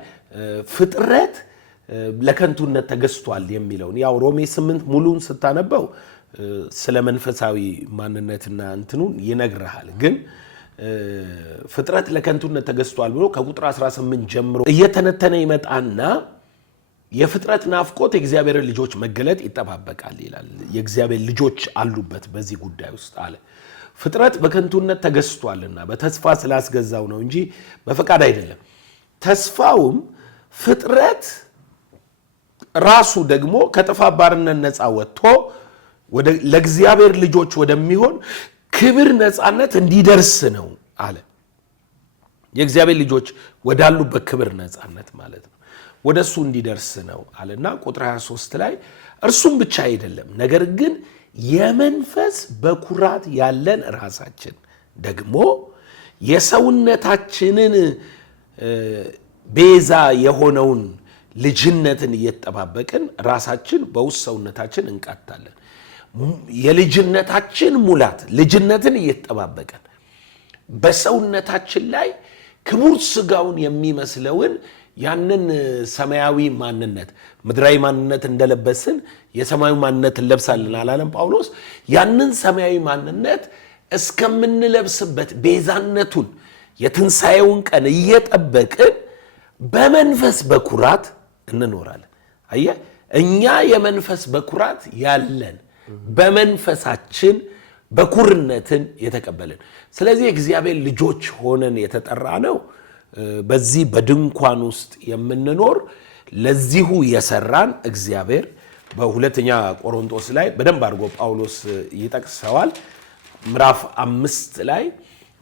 ፍጥረት ለከንቱነት ተገዝቷል የሚለውን ያው ሮሜ 8 ሙሉን ስታነበው ስለ መንፈሳዊ ማንነትና እንትኑን ይነግርሃል። ግን ፍጥረት ለከንቱነት ተገዝቷል ብሎ ከቁጥር 18 ጀምሮ እየተነተነ ይመጣና የፍጥረት ናፍቆት የእግዚአብሔር ልጆች መገለጥ ይጠባበቃል ይላል። የእግዚአብሔር ልጆች አሉበት በዚህ ጉዳይ ውስጥ አለ። ፍጥረት በከንቱነት ተገዝቷልና በተስፋ ስላስገዛው ነው እንጂ በፈቃድ አይደለም። ተስፋውም ፍጥረት ራሱ ደግሞ ከጥፋት ባርነት ነፃ ወጥቶ ለእግዚአብሔር ልጆች ወደሚሆን ክብር ነፃነት እንዲደርስ ነው አለ። የእግዚአብሔር ልጆች ወዳሉበት ክብር ነፃነት ማለት ነው፣ ወደሱ እንዲደርስ ነው አለና ቁጥር 23 ላይ እርሱም ብቻ አይደለም ነገር ግን የመንፈስ በኩራት ያለን ራሳችን ደግሞ የሰውነታችንን ቤዛ የሆነውን ልጅነትን እየተጠባበቅን ራሳችን በውስጥ ሰውነታችን እንቃታለን። የልጅነታችን ሙላት ልጅነትን እየተጠባበቀን በሰውነታችን ላይ ክቡር ስጋውን የሚመስለውን ያንን ሰማያዊ ማንነት ምድራዊ ማንነት እንደለበስን የሰማያዊ ማንነት እንለብሳለን አላለም ጳውሎስ? ያንን ሰማያዊ ማንነት እስከምንለብስበት ቤዛነቱን የትንሣኤውን ቀን እየጠበቅን በመንፈስ በኩራት እንኖራለን። አየህ፣ እኛ የመንፈስ በኩራት ያለን በመንፈሳችን በኩርነትን የተቀበልን። ስለዚህ እግዚአብሔር ልጆች ሆነን የተጠራ ነው። በዚህ በድንኳን ውስጥ የምንኖር ለዚሁ የሰራን እግዚአብሔር በሁለተኛ ቆሮንቶስ ላይ በደንብ አድርጎ ጳውሎስ ይጠቅሰዋል። ምዕራፍ 5 ላይ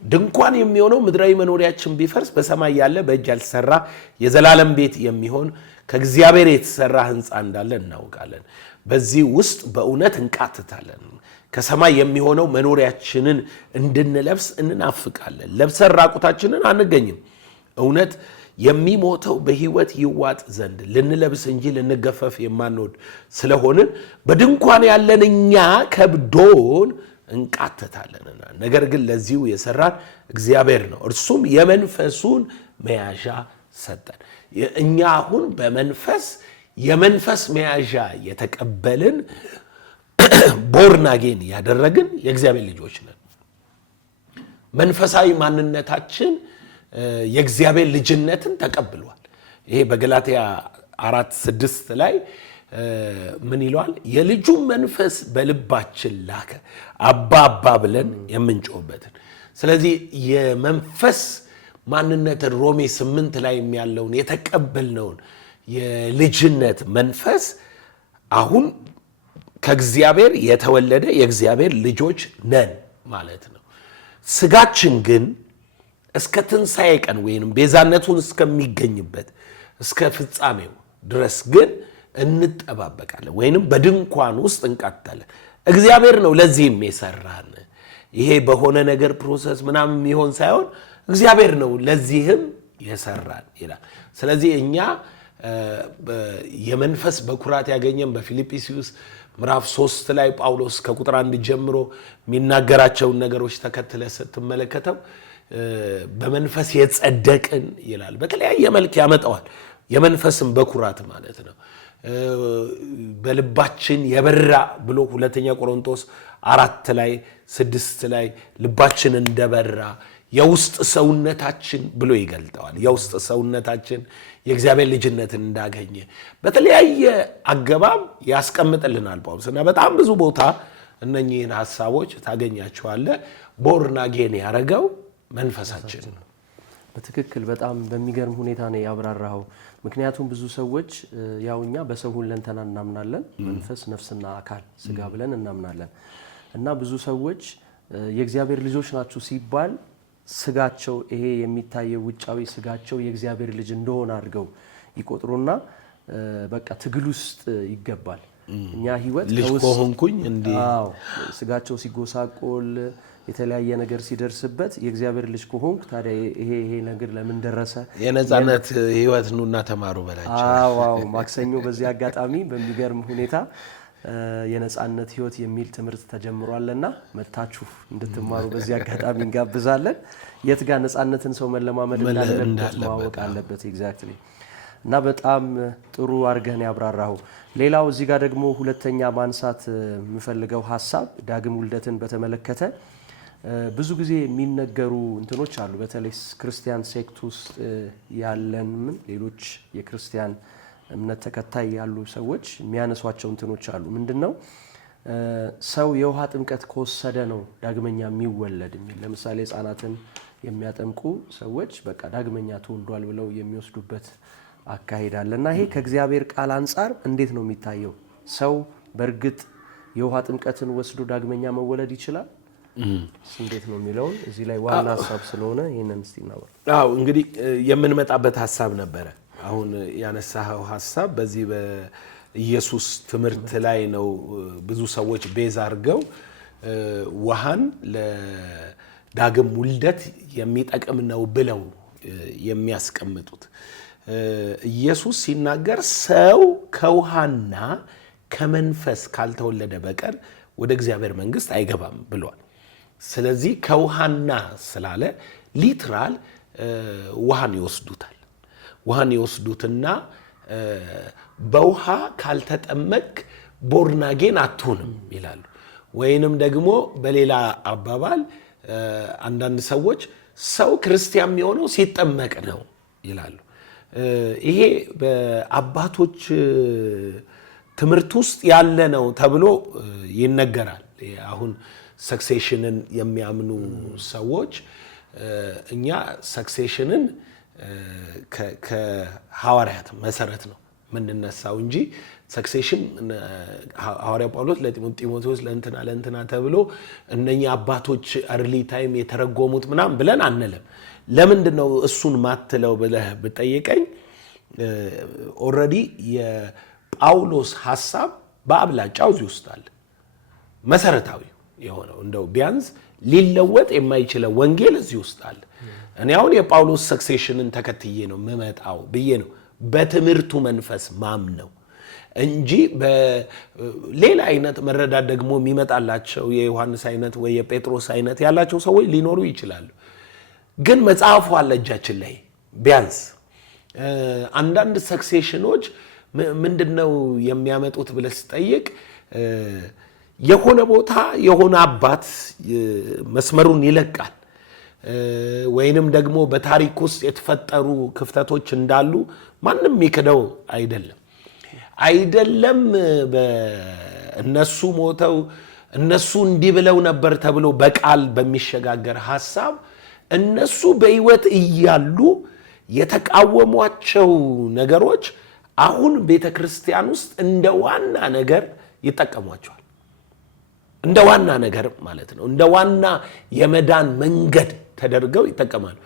ድንኳን የሚሆነው ምድራዊ መኖሪያችን ቢፈርስ በሰማይ ያለ በእጅ ያልተሰራ የዘላለም ቤት የሚሆን ከእግዚአብሔር የተሰራ ሕንፃ እንዳለ እናውቃለን። በዚህ ውስጥ በእውነት እንቃትታለን። ከሰማይ የሚሆነው መኖሪያችንን እንድንለብስ እንናፍቃለን። ለብሰን ራቁታችንን አንገኝም። እውነት የሚሞተው በሕይወት ይዋጥ ዘንድ ልንለብስ እንጂ ልንገፈፍ የማንወድ ስለሆንን በድንኳን ያለን እኛ ከብዶን እንቃተታለንና፣ ነገር ግን ለዚሁ የሰራን እግዚአብሔር ነው። እርሱም የመንፈሱን መያዣ ሰጠን። እኛ አሁን በመንፈስ የመንፈስ መያዣ የተቀበልን ቦርን አጌን ያደረግን የእግዚአብሔር ልጆች ነን። መንፈሳዊ ማንነታችን የእግዚአብሔር ልጅነትን ተቀብሏል። ይሄ በገላትያ 4:6 ላይ ምን ይለዋል? የልጁ መንፈስ በልባችን ላከ አባ አባ ብለን የምንጮህበትን። ስለዚህ የመንፈስ ማንነትን ሮሜ 8 ላይ ያለውን የተቀበልነውን የልጅነት መንፈስ አሁን ከእግዚአብሔር የተወለደ የእግዚአብሔር ልጆች ነን ማለት ነው። ስጋችን ግን እስከ ትንሣኤ ቀን ወይም ቤዛነቱን እስከሚገኝበት እስከ ፍጻሜው ድረስ ግን እንጠባበቃለን ወይንም በድንኳን ውስጥ እንቃታለን። እግዚአብሔር ነው ለዚህም የሰራን። ይሄ በሆነ ነገር ፕሮሰስ ምናምን የሚሆን ሳይሆን እግዚአብሔር ነው ለዚህም የሰራን ይላል። ስለዚህ እኛ የመንፈስ በኩራት ያገኘን በፊልጵስዩስ ምዕራፍ 3 ላይ ጳውሎስ ከቁጥር 1 ጀምሮ የሚናገራቸውን ነገሮች ተከትለ ስትመለከተው በመንፈስ የጸደቅን ይላል። በተለያየ መልክ ያመጣዋል። የመንፈስም በኩራት ማለት ነው። በልባችን የበራ ብሎ ሁለተኛ ቆሮንቶስ 4 ላይ 6 ላይ ልባችን እንደበራ የውስጥ ሰውነታችን ብሎ ይገልጠዋል። የውስጥ ሰውነታችን የእግዚአብሔር ልጅነትን እንዳገኘ በተለያየ አገባብ ያስቀምጥልናል ጳውሎስና በጣም ብዙ ቦታ እነኚህን ሐሳቦች ታገኛቸዋለህ። ቦርን አጌን ያረጋው መንፈሳችን ነው። በትክክል በጣም በሚገርም ሁኔታ ነው ያብራራው። ምክንያቱም ብዙ ሰዎች ያውኛ በሰው ሁለንተና እናምናለን፣ መንፈስ ነፍስና አካል ስጋ ብለን እናምናለን እና ብዙ ሰዎች የእግዚአብሔር ልጆች ናችሁ ሲባል ስጋቸው ይሄ የሚታየው ውጫዊ ስጋቸው የእግዚአብሔር ልጅ እንደሆነ አድርገው ይቆጥሩና በቃ ትግል ውስጥ ይገባል። እኛ ህይወት ልጅ ከሆንኩኝ እንዴ ስጋቸው ሲጎሳቆል የተለያየ ነገር ሲደርስበት የእግዚአብሔር ልጅ ከሆንኩ ታዲያ ይሄ ነገር ለምን ደረሰ? የነጻነት ህይወት ነውና ተማሩ በላቸው። አዎ ማክሰኞ በዚህ አጋጣሚ በሚገርም ሁኔታ የነጻነት ህይወት የሚል ትምህርት ተጀምሯልና መታችሁ እንድትማሩ በዚህ አጋጣሚ እንጋብዛለን። የት ጋር ነጻነትን ሰው መለማመድ እንዳለበት ማወቅ አለበት። ኤግዛክትሊ እና በጣም ጥሩ አርገን ያብራራው። ሌላው እዚህ ጋር ደግሞ ሁለተኛ ማንሳት የምፈልገው ሐሳብ ዳግም ውልደትን በተመለከተ ብዙ ጊዜ የሚነገሩ እንትኖች አሉ። በተለይ ክርስቲያን ሴክት ውስጥ ያለን ሌሎች የክርስቲያን እምነት ተከታይ ያሉ ሰዎች የሚያነሷቸው እንትኖች አሉ። ምንድነው ሰው የውሃ ጥምቀት ከወሰደ ነው ዳግመኛ የሚወለድ የሚል። ለምሳሌ ህፃናትን የሚያጠምቁ ሰዎች በቃ ዳግመኛ ተወልዷል ብለው የሚወስዱበት አካሄድ አለና ይሄ ከእግዚአብሔር ቃል አንፃር እንዴት ነው የሚታየው? ሰው በእርግጥ የውሃ ጥምቀትን ወስዶ ዳግመኛ መወለድ ይችላል? እንዴት ነው የሚለውን እዚህ ላይ ዋና ሐሳብ ስለሆነ ይሄንን እስቲ እናወራ። እንግዲህ የምንመጣበት ሐሳብ ነበረ። አሁን ያነሳው ሐሳብ በዚህ በኢየሱስ ትምህርት ላይ ነው። ብዙ ሰዎች ቤዝ አድርገው ውሃን ለዳግም ውልደት የሚጠቅም ነው ብለው የሚያስቀምጡት። ኢየሱስ ሲናገር ሰው ከውሃና ከመንፈስ ካልተወለደ በቀር ወደ እግዚአብሔር መንግስት አይገባም ብሏል። ስለዚህ ከውሃና ስላለ ሊትራል ውሃን ይወስዱታል። ውሃን ይወስዱትና በውሃ ካልተጠመቅ ቦርናጌን አትሆንም ይላሉ። ወይንም ደግሞ በሌላ አባባል አንዳንድ ሰዎች ሰው ክርስቲያን የሚሆነው ሲጠመቅ ነው ይላሉ። ይሄ በአባቶች ትምህርት ውስጥ ያለ ነው ተብሎ ይነገራል። አሁን ሰክሴሽንን የሚያምኑ ሰዎች እኛ ሰክሴሽንን ከሐዋርያት መሰረት ነው ምንነሳው እንጂ ሰክሴሽን ሐዋርያው ጳውሎስ ለጢሞቴዎስ ለእንትና ተብሎ እነኛ አባቶች አርሊ ታይም የተረጎሙት ምናምን ብለን አንለም። ለምንድነው እሱን ማትለው ብለህ ብጠይቀኝ ኦሬዲ የጳውሎስ ሐሳብ በአብላጫው እዚህ ውስጥ አለ። መሰረታዊ የሆነው እንደው ቢያንስ ሊለወጥ የማይችለው ወንጌል እዚህ ውስጥ አለ። እኔ አሁን የጳውሎስ ሰክሴሽንን ተከትዬ ነው መመጣው ብዬ ነው በትምህርቱ መንፈስ ማምነው እንጂ በሌላ አይነት መረዳት ደግሞ የሚመጣላቸው የዮሐንስ አይነት ወይ የጴጥሮስ አይነት ያላቸው ሰዎች ሊኖሩ ይችላሉ። ግን መጽሐፉ አለ እጃችን ላይ። ቢያንስ አንዳንድ ሰክሴሽኖች ምንድነው የሚያመጡት ብለህ ስጠይቅ የሆነ ቦታ የሆነ አባት መስመሩን ይለቃል ወይንም ደግሞ በታሪክ ውስጥ የተፈጠሩ ክፍተቶች እንዳሉ ማንም የሚክደው አይደለም። በእነሱ ሞተው እነሱ እንዲህ ብለው ነበር ተብሎ በቃል በሚሸጋገር ሐሳብ እነሱ በህይወት እያሉ የተቃወሟቸው ነገሮች አሁን ቤተክርስቲያን ውስጥ እንደ ዋና ነገር ይጠቀሟቸዋል። እንደ ዋና ነገር ማለት ነው። እንደ ዋና የመዳን መንገድ ተደርገው ይጠቀማሉ።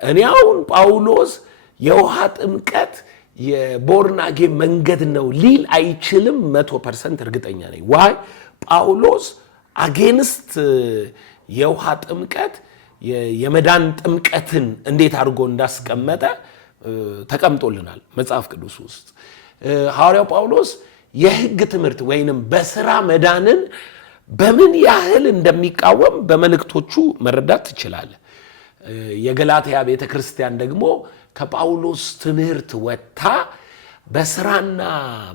እኔ አሁን ጳውሎስ የውሃ ጥምቀት የቦርናጌ መንገድ ነው ሊል አይችልም። 100% እርግጠኛ ነኝ። ዋይ ጳውሎስ አጌንስት የውሃ ጥምቀት የመዳን ጥምቀትን እንዴት አድርጎ እንዳስቀመጠ ተቀምጦልናል መጽሐፍ ቅዱስ ውስጥ። ሐዋርያው ጳውሎስ የሕግ ትምህርት ወይንም በስራ መዳንን በምን ያህል እንደሚቃወም በመልእክቶቹ መረዳት ትችላለህ። የገላትያ ቤተክርስቲያን ደግሞ ከጳውሎስ ትምህርት ወጥታ በስራና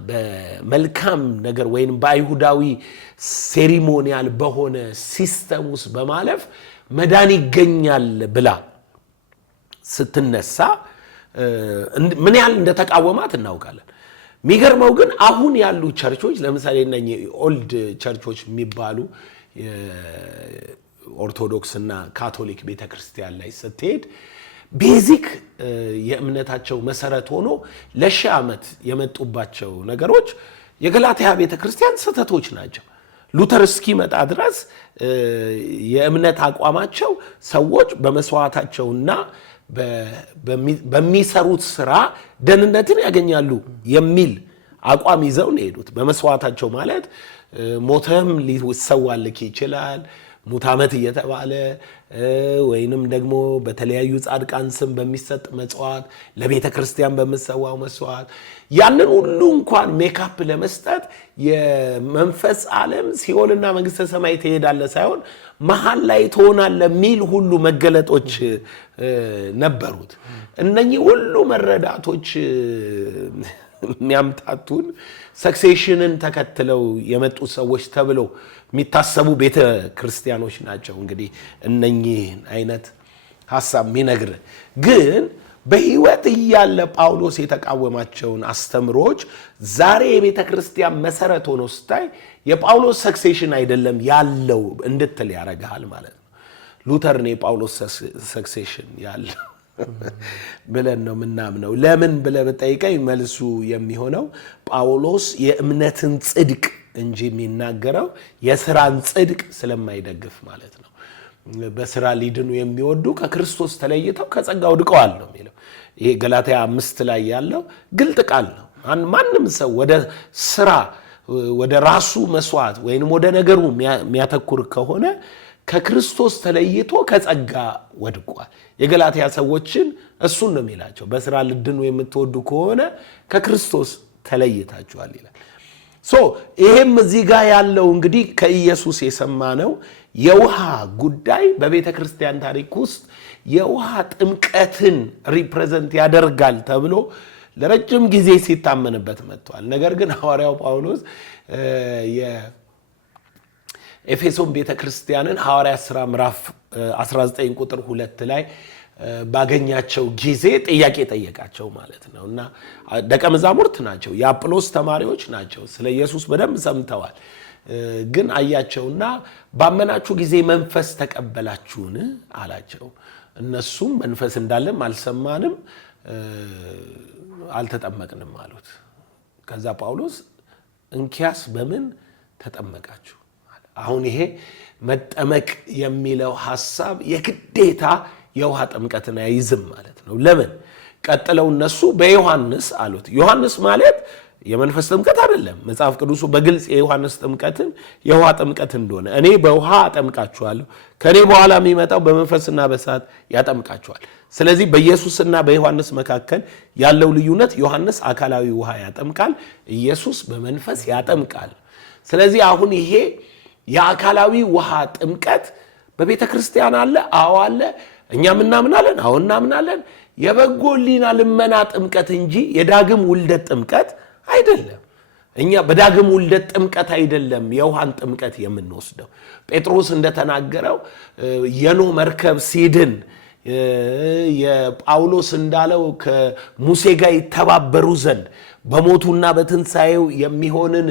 በመልካም ነገር ወይም በአይሁዳዊ ሴሪሞኒያል በሆነ ሲስተም ውስጥ በማለፍ መዳን ይገኛል ብላ ስትነሳ ምን ያህል እንደተቃወማት እናውቃለን። የሚገርመው ግን አሁን ያሉ ቸርቾች ለምሳሌ እነኚህ ኦልድ ቸርቾች የሚባሉ ኦርቶዶክስና ካቶሊክ ቤተክርስቲያን ላይ ስትሄድ ቤዚክ የእምነታቸው መሰረት ሆኖ ለሺህ ዓመት የመጡባቸው ነገሮች የገላትያ ቤተክርስቲያን ስህተቶች ናቸው። ሉተር እስኪመጣ ድረስ የእምነት አቋማቸው ሰዎች በመስዋዕታቸውና በሚሰሩት ስራ ደህንነትን ያገኛሉ የሚል አቋም ይዘው ነው የሄዱት። በመስዋዕታቸው ማለት ሞተም ሊሰዋልክ ይችላል ሙት ዓመት እየተባለ ወይንም ደግሞ በተለያዩ ጻድቃን ስም በሚሰጥ መጽዋዕት ለቤተ ክርስቲያን በመሰዋው መስዋዕት ያንን ሁሉ እንኳን ሜካፕ ለመስጠት የመንፈስ ዓለም ሲኦልና መንግስተ ሰማይ ትሄዳለ ሳይሆን መሃል ላይ ትሆናለ የሚል ሁሉ መገለጦች ነበሩት። እነኚህ ሁሉ መረዳቶች የሚያምታቱን ሰክሴሽንን ተከትለው የመጡ ሰዎች ተብለው የሚታሰቡ ቤተ ክርስቲያኖች ናቸው። እንግዲህ እነኚህ አይነት ሐሳብ የሚነግር ግን በህይወት እያለ ጳውሎስ የተቃወማቸውን አስተምሮች ዛሬ የቤተ ክርስቲያን መሰረት ሆኖ ስታይ የጳውሎስ ሰክሴሽን አይደለም ያለው እንድትል ያረጋል ማለት ነው። ሉተር ነው የጳውሎስ ሰክሴሽን ያለው ብለን ነው ምናምነው። ለምን ብለህ በጠይቀኝ መልሱ የሚሆነው ጳውሎስ የእምነትን ጽድቅ እንጂ የሚናገረው የሥራን ጽድቅ ስለማይደግፍ ማለት ነው። በሥራ ሊድኑ የሚወዱ ከክርስቶስ ተለይተው ከጸጋው ወድቀዋል ነው የሚለው። ይሄ ገላትያ 5 ላይ ያለው ግልጥ ቃል ነው። ማንም ሰው ወደ ሥራ ወደ ራሱ መስዋዕት ወይንም ወደ ነገሩ የሚያተኩር ከሆነ ከክርስቶስ ተለይቶ ከጸጋ ወድቋል። የገላትያ ሰዎችን እሱን ነው የሚላቸው። በሥራ ልድኑ የምትወዱ ከሆነ ከክርስቶስ ተለይታችኋል ይላል። ይሄም እዚህ ጋር ያለው እንግዲህ ከኢየሱስ የሰማነው የውሃ ጉዳይ በቤተ ክርስቲያን ታሪክ ውስጥ የውሃ ጥምቀትን ሪፕሬዘንት ያደርጋል ተብሎ ለረጅም ጊዜ ሲታመንበት መጥቷል። ነገር ግን ሐዋርያው ጳውሎስ የኤፌሶን ቤተ ክርስቲያንን ሐዋርያት ሥራ ምዕራፍ 19 ቁጥር 2 ላይ ባገኛቸው ጊዜ ጥያቄ ጠየቃቸው ማለት ነው። እና ደቀ መዛሙርት ናቸው፣ የአጵሎስ ተማሪዎች ናቸው፣ ስለ ኢየሱስ በደንብ ሰምተዋል። ግን አያቸውና ባመናችሁ ጊዜ መንፈስ ተቀበላችሁን አላቸው። እነሱም መንፈስ እንዳለም አልሰማንም አልተጠመቅንም አሉት። ከዛ ጳውሎስ እንኪያስ በምን ተጠመቃችሁ? አሁን ይሄ መጠመቅ የሚለው ሐሳብ የግዴታ የውሃ ጥምቀትን አይዝም ማለት ነው። ለምን? ቀጥለው እነሱ በዮሐንስ አሉት። ዮሐንስ ማለት የመንፈስ ጥምቀት አይደለም። መጽሐፍ ቅዱሱ በግልጽ የዮሐንስ ጥምቀትን የውሃ ጥምቀት እንደሆነ እኔ በውሃ አጠምቃችኋለሁ፣ ከኔ በኋላ የሚመጣው በመንፈስና በእሳት ያጠምቃችኋል። ስለዚህ በኢየሱስና በዮሐንስ መካከል ያለው ልዩነት ዮሐንስ አካላዊ ውሃ ያጠምቃል፣ ኢየሱስ በመንፈስ ያጠምቃል። ስለዚህ አሁን ይሄ የአካላዊ ውሃ ጥምቀት በቤተ ክርስቲያን አለ። አዎ አለ። እኛም እናምናለን። አዎ እናምናለን። የበጎ ሕሊና ልመና ጥምቀት እንጂ የዳግም ውልደት ጥምቀት አይደለም። እኛ በዳግም ውልደት ጥምቀት አይደለም የውሃን ጥምቀት የምንወስደው። ጴጥሮስ እንደተናገረው የኖህ መርከብ ሲድን የጳውሎስ እንዳለው ከሙሴ ጋር ይተባበሩ ዘንድ በሞቱና በትንሣኤው የሚሆንን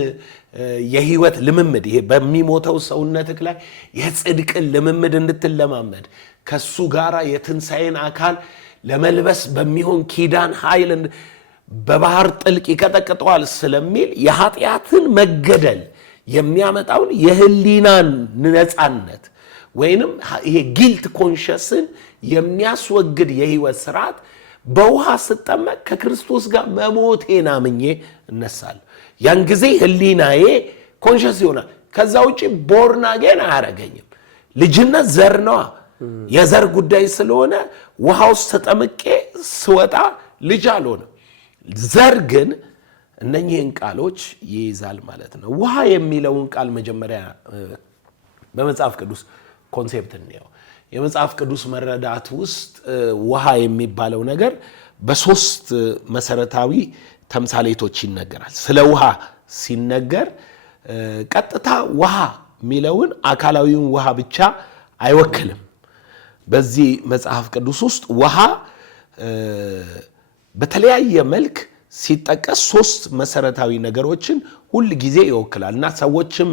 የህይወት ልምምድ ይሄ በሚሞተው ሰውነትክ ላይ የጽድቅን ልምምድ እንድትለማመድ ከሱ ጋራ የትንሣኤን አካል ለመልበስ በሚሆን ኪዳን ኃይል በባህር ጥልቅ ይቀጠቅጠዋል ስለሚል የኃጢአትን መገደል የሚያመጣውን የህሊናን ነፃነት ወይንም ይሄ ጊልት ኮንሸስን የሚያስወግድ የህይወት ስርዓት በውሃ ስጠመቅ ከክርስቶስ ጋር መሞቴን አምኜ እነሳለሁ። ያን ጊዜ ህሊናዬ ኮንሸስ ይሆናል። ከዛ ውጪ ቦርን አጌን አያረገኝም። ልጅነት ዘር ነዋ። የዘር ጉዳይ ስለሆነ ውሃ ውስጥ ተጠምቄ ስወጣ ልጅ አልሆንም። ዘር ግን እነኚህን ቃሎች ይይዛል ማለት ነው። ውሃ የሚለውን ቃል መጀመሪያ በመጽሐፍ ቅዱስ ኮንሴፕት ነው። የመጽሐፍ ቅዱስ መረዳት ውስጥ ውሃ የሚባለው ነገር በሶስት መሰረታዊ ተምሳሌቶች ይነገራል። ስለ ውሃ ሲነገር ቀጥታ ውሃ የሚለውን አካላዊውን ውሃ ብቻ አይወክልም። በዚህ መጽሐፍ ቅዱስ ውስጥ ውሃ በተለያየ መልክ ሲጠቀስ ሶስት መሰረታዊ ነገሮችን ሁል ጊዜ ይወክላል እና ሰዎችም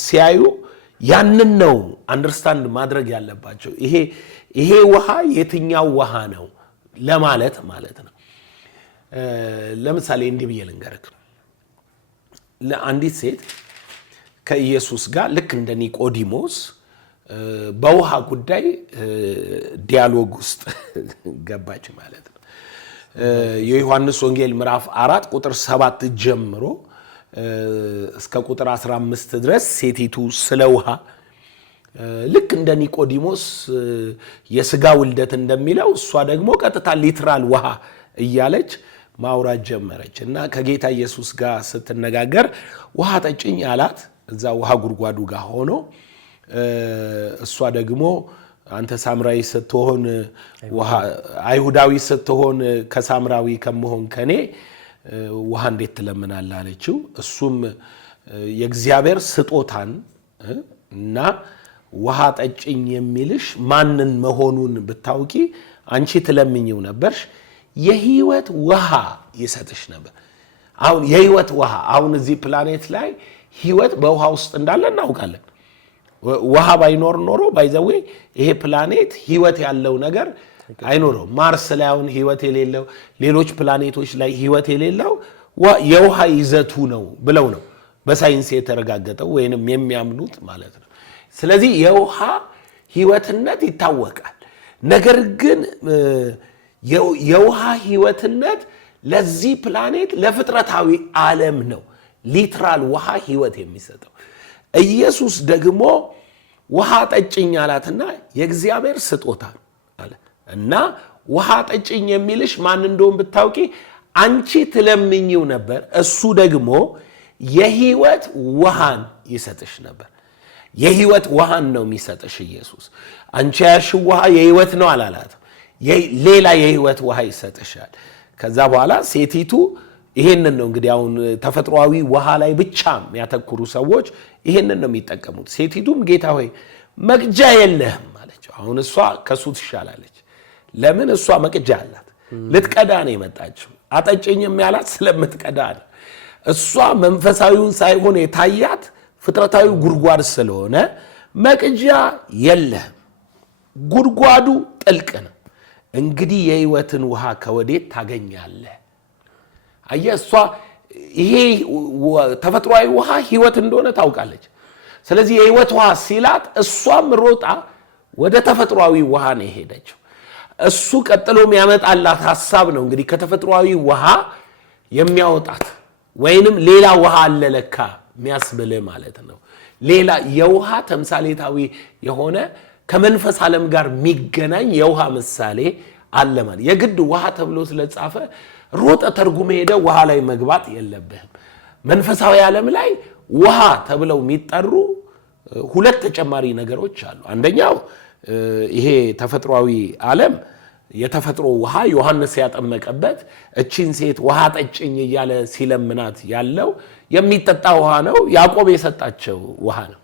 ሲያዩ ያንን ነው አንደርስታንድ ማድረግ ያለባቸው። ይሄ ውሃ የትኛው ውሃ ነው ለማለት ማለት ነው። ለምሳሌ እንዲህ ብዬ ልንገርህ። ለአንዲት ሴት ከኢየሱስ ጋር ልክ እንደ ኒቆዲሞስ በውሃ ጉዳይ ዲያሎግ ውስጥ ገባች ማለት ነው። የዮሐንስ ወንጌል ምዕራፍ 4 ቁጥር 7 ጀምሮ እስከ ቁጥር 15 ድረስ ሴቲቱ ስለ ውሃ ልክ እንደ ኒቆዲሞስ የሥጋ ውልደት እንደሚለው እሷ ደግሞ ቀጥታ ሊትራል ውሃ እያለች ማውራት ጀመረች እና ከጌታ ኢየሱስ ጋር ስትነጋገር ውሃ ጠጭኝ አላት። እዛ ውሃ ጉድጓዱ ጋር ሆኖ እሷ ደግሞ አንተ ሳምራዊ ስትሆን አይሁዳዊ ስትሆን ከሳምራዊ ከመሆን ከኔ ውሃ እንዴት ትለምናለህ አለችው። እሱም የእግዚአብሔር ስጦታን እና ውሃ ጠጭኝ የሚልሽ ማንን መሆኑን ብታውቂ አንቺ ትለምኝው ነበርሽ፣ የህይወት ውሃ ይሰጥሽ ነበር። አሁን የህይወት ውሃ አሁን እዚህ ፕላኔት ላይ ህይወት በውሃ ውስጥ እንዳለ እናውቃለን። ውሃ ባይኖር ኖሮ ባይዘዌ ይሄ ፕላኔት ህይወት ያለው ነገር አይኖረው። ማርስ ላይ አሁን ህይወት የሌለው ሌሎች ፕላኔቶች ላይ ህይወት የሌለው የውሃ ይዘቱ ነው ብለው ነው በሳይንስ የተረጋገጠው ወይንም የሚያምኑት ማለት ነው። ስለዚህ የውሃ ህይወትነት ይታወቃል። ነገር ግን የውሃ ህይወትነት ለዚህ ፕላኔት ለፍጥረታዊ ዓለም ነው ሊትራል ውሃ ህይወት የሚሰጠው። ኢየሱስ ደግሞ ውሃ ጠጭኝ አላትና የእግዚአብሔር ስጦታ አለ እና ውሃ ጠጭኝ የሚልሽ ማን እንደሆነ ብታውቂ አንቺ ትለምኚው ነበር፣ እሱ ደግሞ የህይወት ውሃን ይሰጥሽ ነበር። የህይወት ውሃን ነው የሚሰጥሽ ኢየሱስ። አንቺ ያልሽው ውሃ የህይወት ነው አላላትም። ሌላ የህይወት ውሃ ይሰጥሻል። ከዛ በኋላ ሴቲቱ ይሄንን ነው እንግዲህ አሁን ተፈጥሯዊ ውሃ ላይ ብቻ የሚያተኩሩ ሰዎች ይሄንን ነው የሚጠቀሙት። ሴቲቱም ጌታ ሆይ መቅጃ የለህም አለችው። አሁን እሷ ከሱ ትሻላለች። ለምን? እሷ መቅጃ አላት፣ ልትቀዳ ነው የመጣችው። አጠጭኝም ያላት ስለምትቀዳ ነው። እሷ መንፈሳዊውን ሳይሆን የታያት ፍጥረታዊ ጉድጓድ ስለሆነ መቅጃ የለህም፣ ጉድጓዱ ጥልቅ ነው። እንግዲህ የህይወትን ውሃ ከወዴት ታገኛለህ? አየህ፣ እሷ ይሄ ተፈጥሯዊ ውሃ ህይወት እንደሆነ ታውቃለች። ስለዚህ የህይወት ውሃ ሲላት እሷም ሮጣ ወደ ተፈጥሯዊ ውሃ ነው የሄደችው። እሱ ቀጥሎ የሚያመጣላት ሐሳብ ነው እንግዲህ ከተፈጥሯዊ ውሃ የሚያወጣት ወይንም ሌላ ውሃ አለ ለካ የሚያስብል ማለት ነው። ሌላ የውሃ ተምሳሌታዊ የሆነ ከመንፈስ ዓለም ጋር የሚገናኝ የውሃ ምሳሌ አለ ማለት። የግድ ውሃ ተብሎ ስለጻፈ ሮጠ ተርጉመ ሄደ ውሃ ላይ መግባት የለብህም። መንፈሳዊ ዓለም ላይ ውሃ ተብለው የሚጠሩ ሁለት ተጨማሪ ነገሮች አሉ። አንደኛው ይሄ ተፈጥሯዊ ዓለም የተፈጥሮ ውሃ ዮሐንስ ያጠመቀበት እቺን ሴት ውሃ ጠጭኝ እያለ ሲለምናት ያለው የሚጠጣ ውሃ ነው። ያዕቆብ የሰጣቸው ውሃ ነው።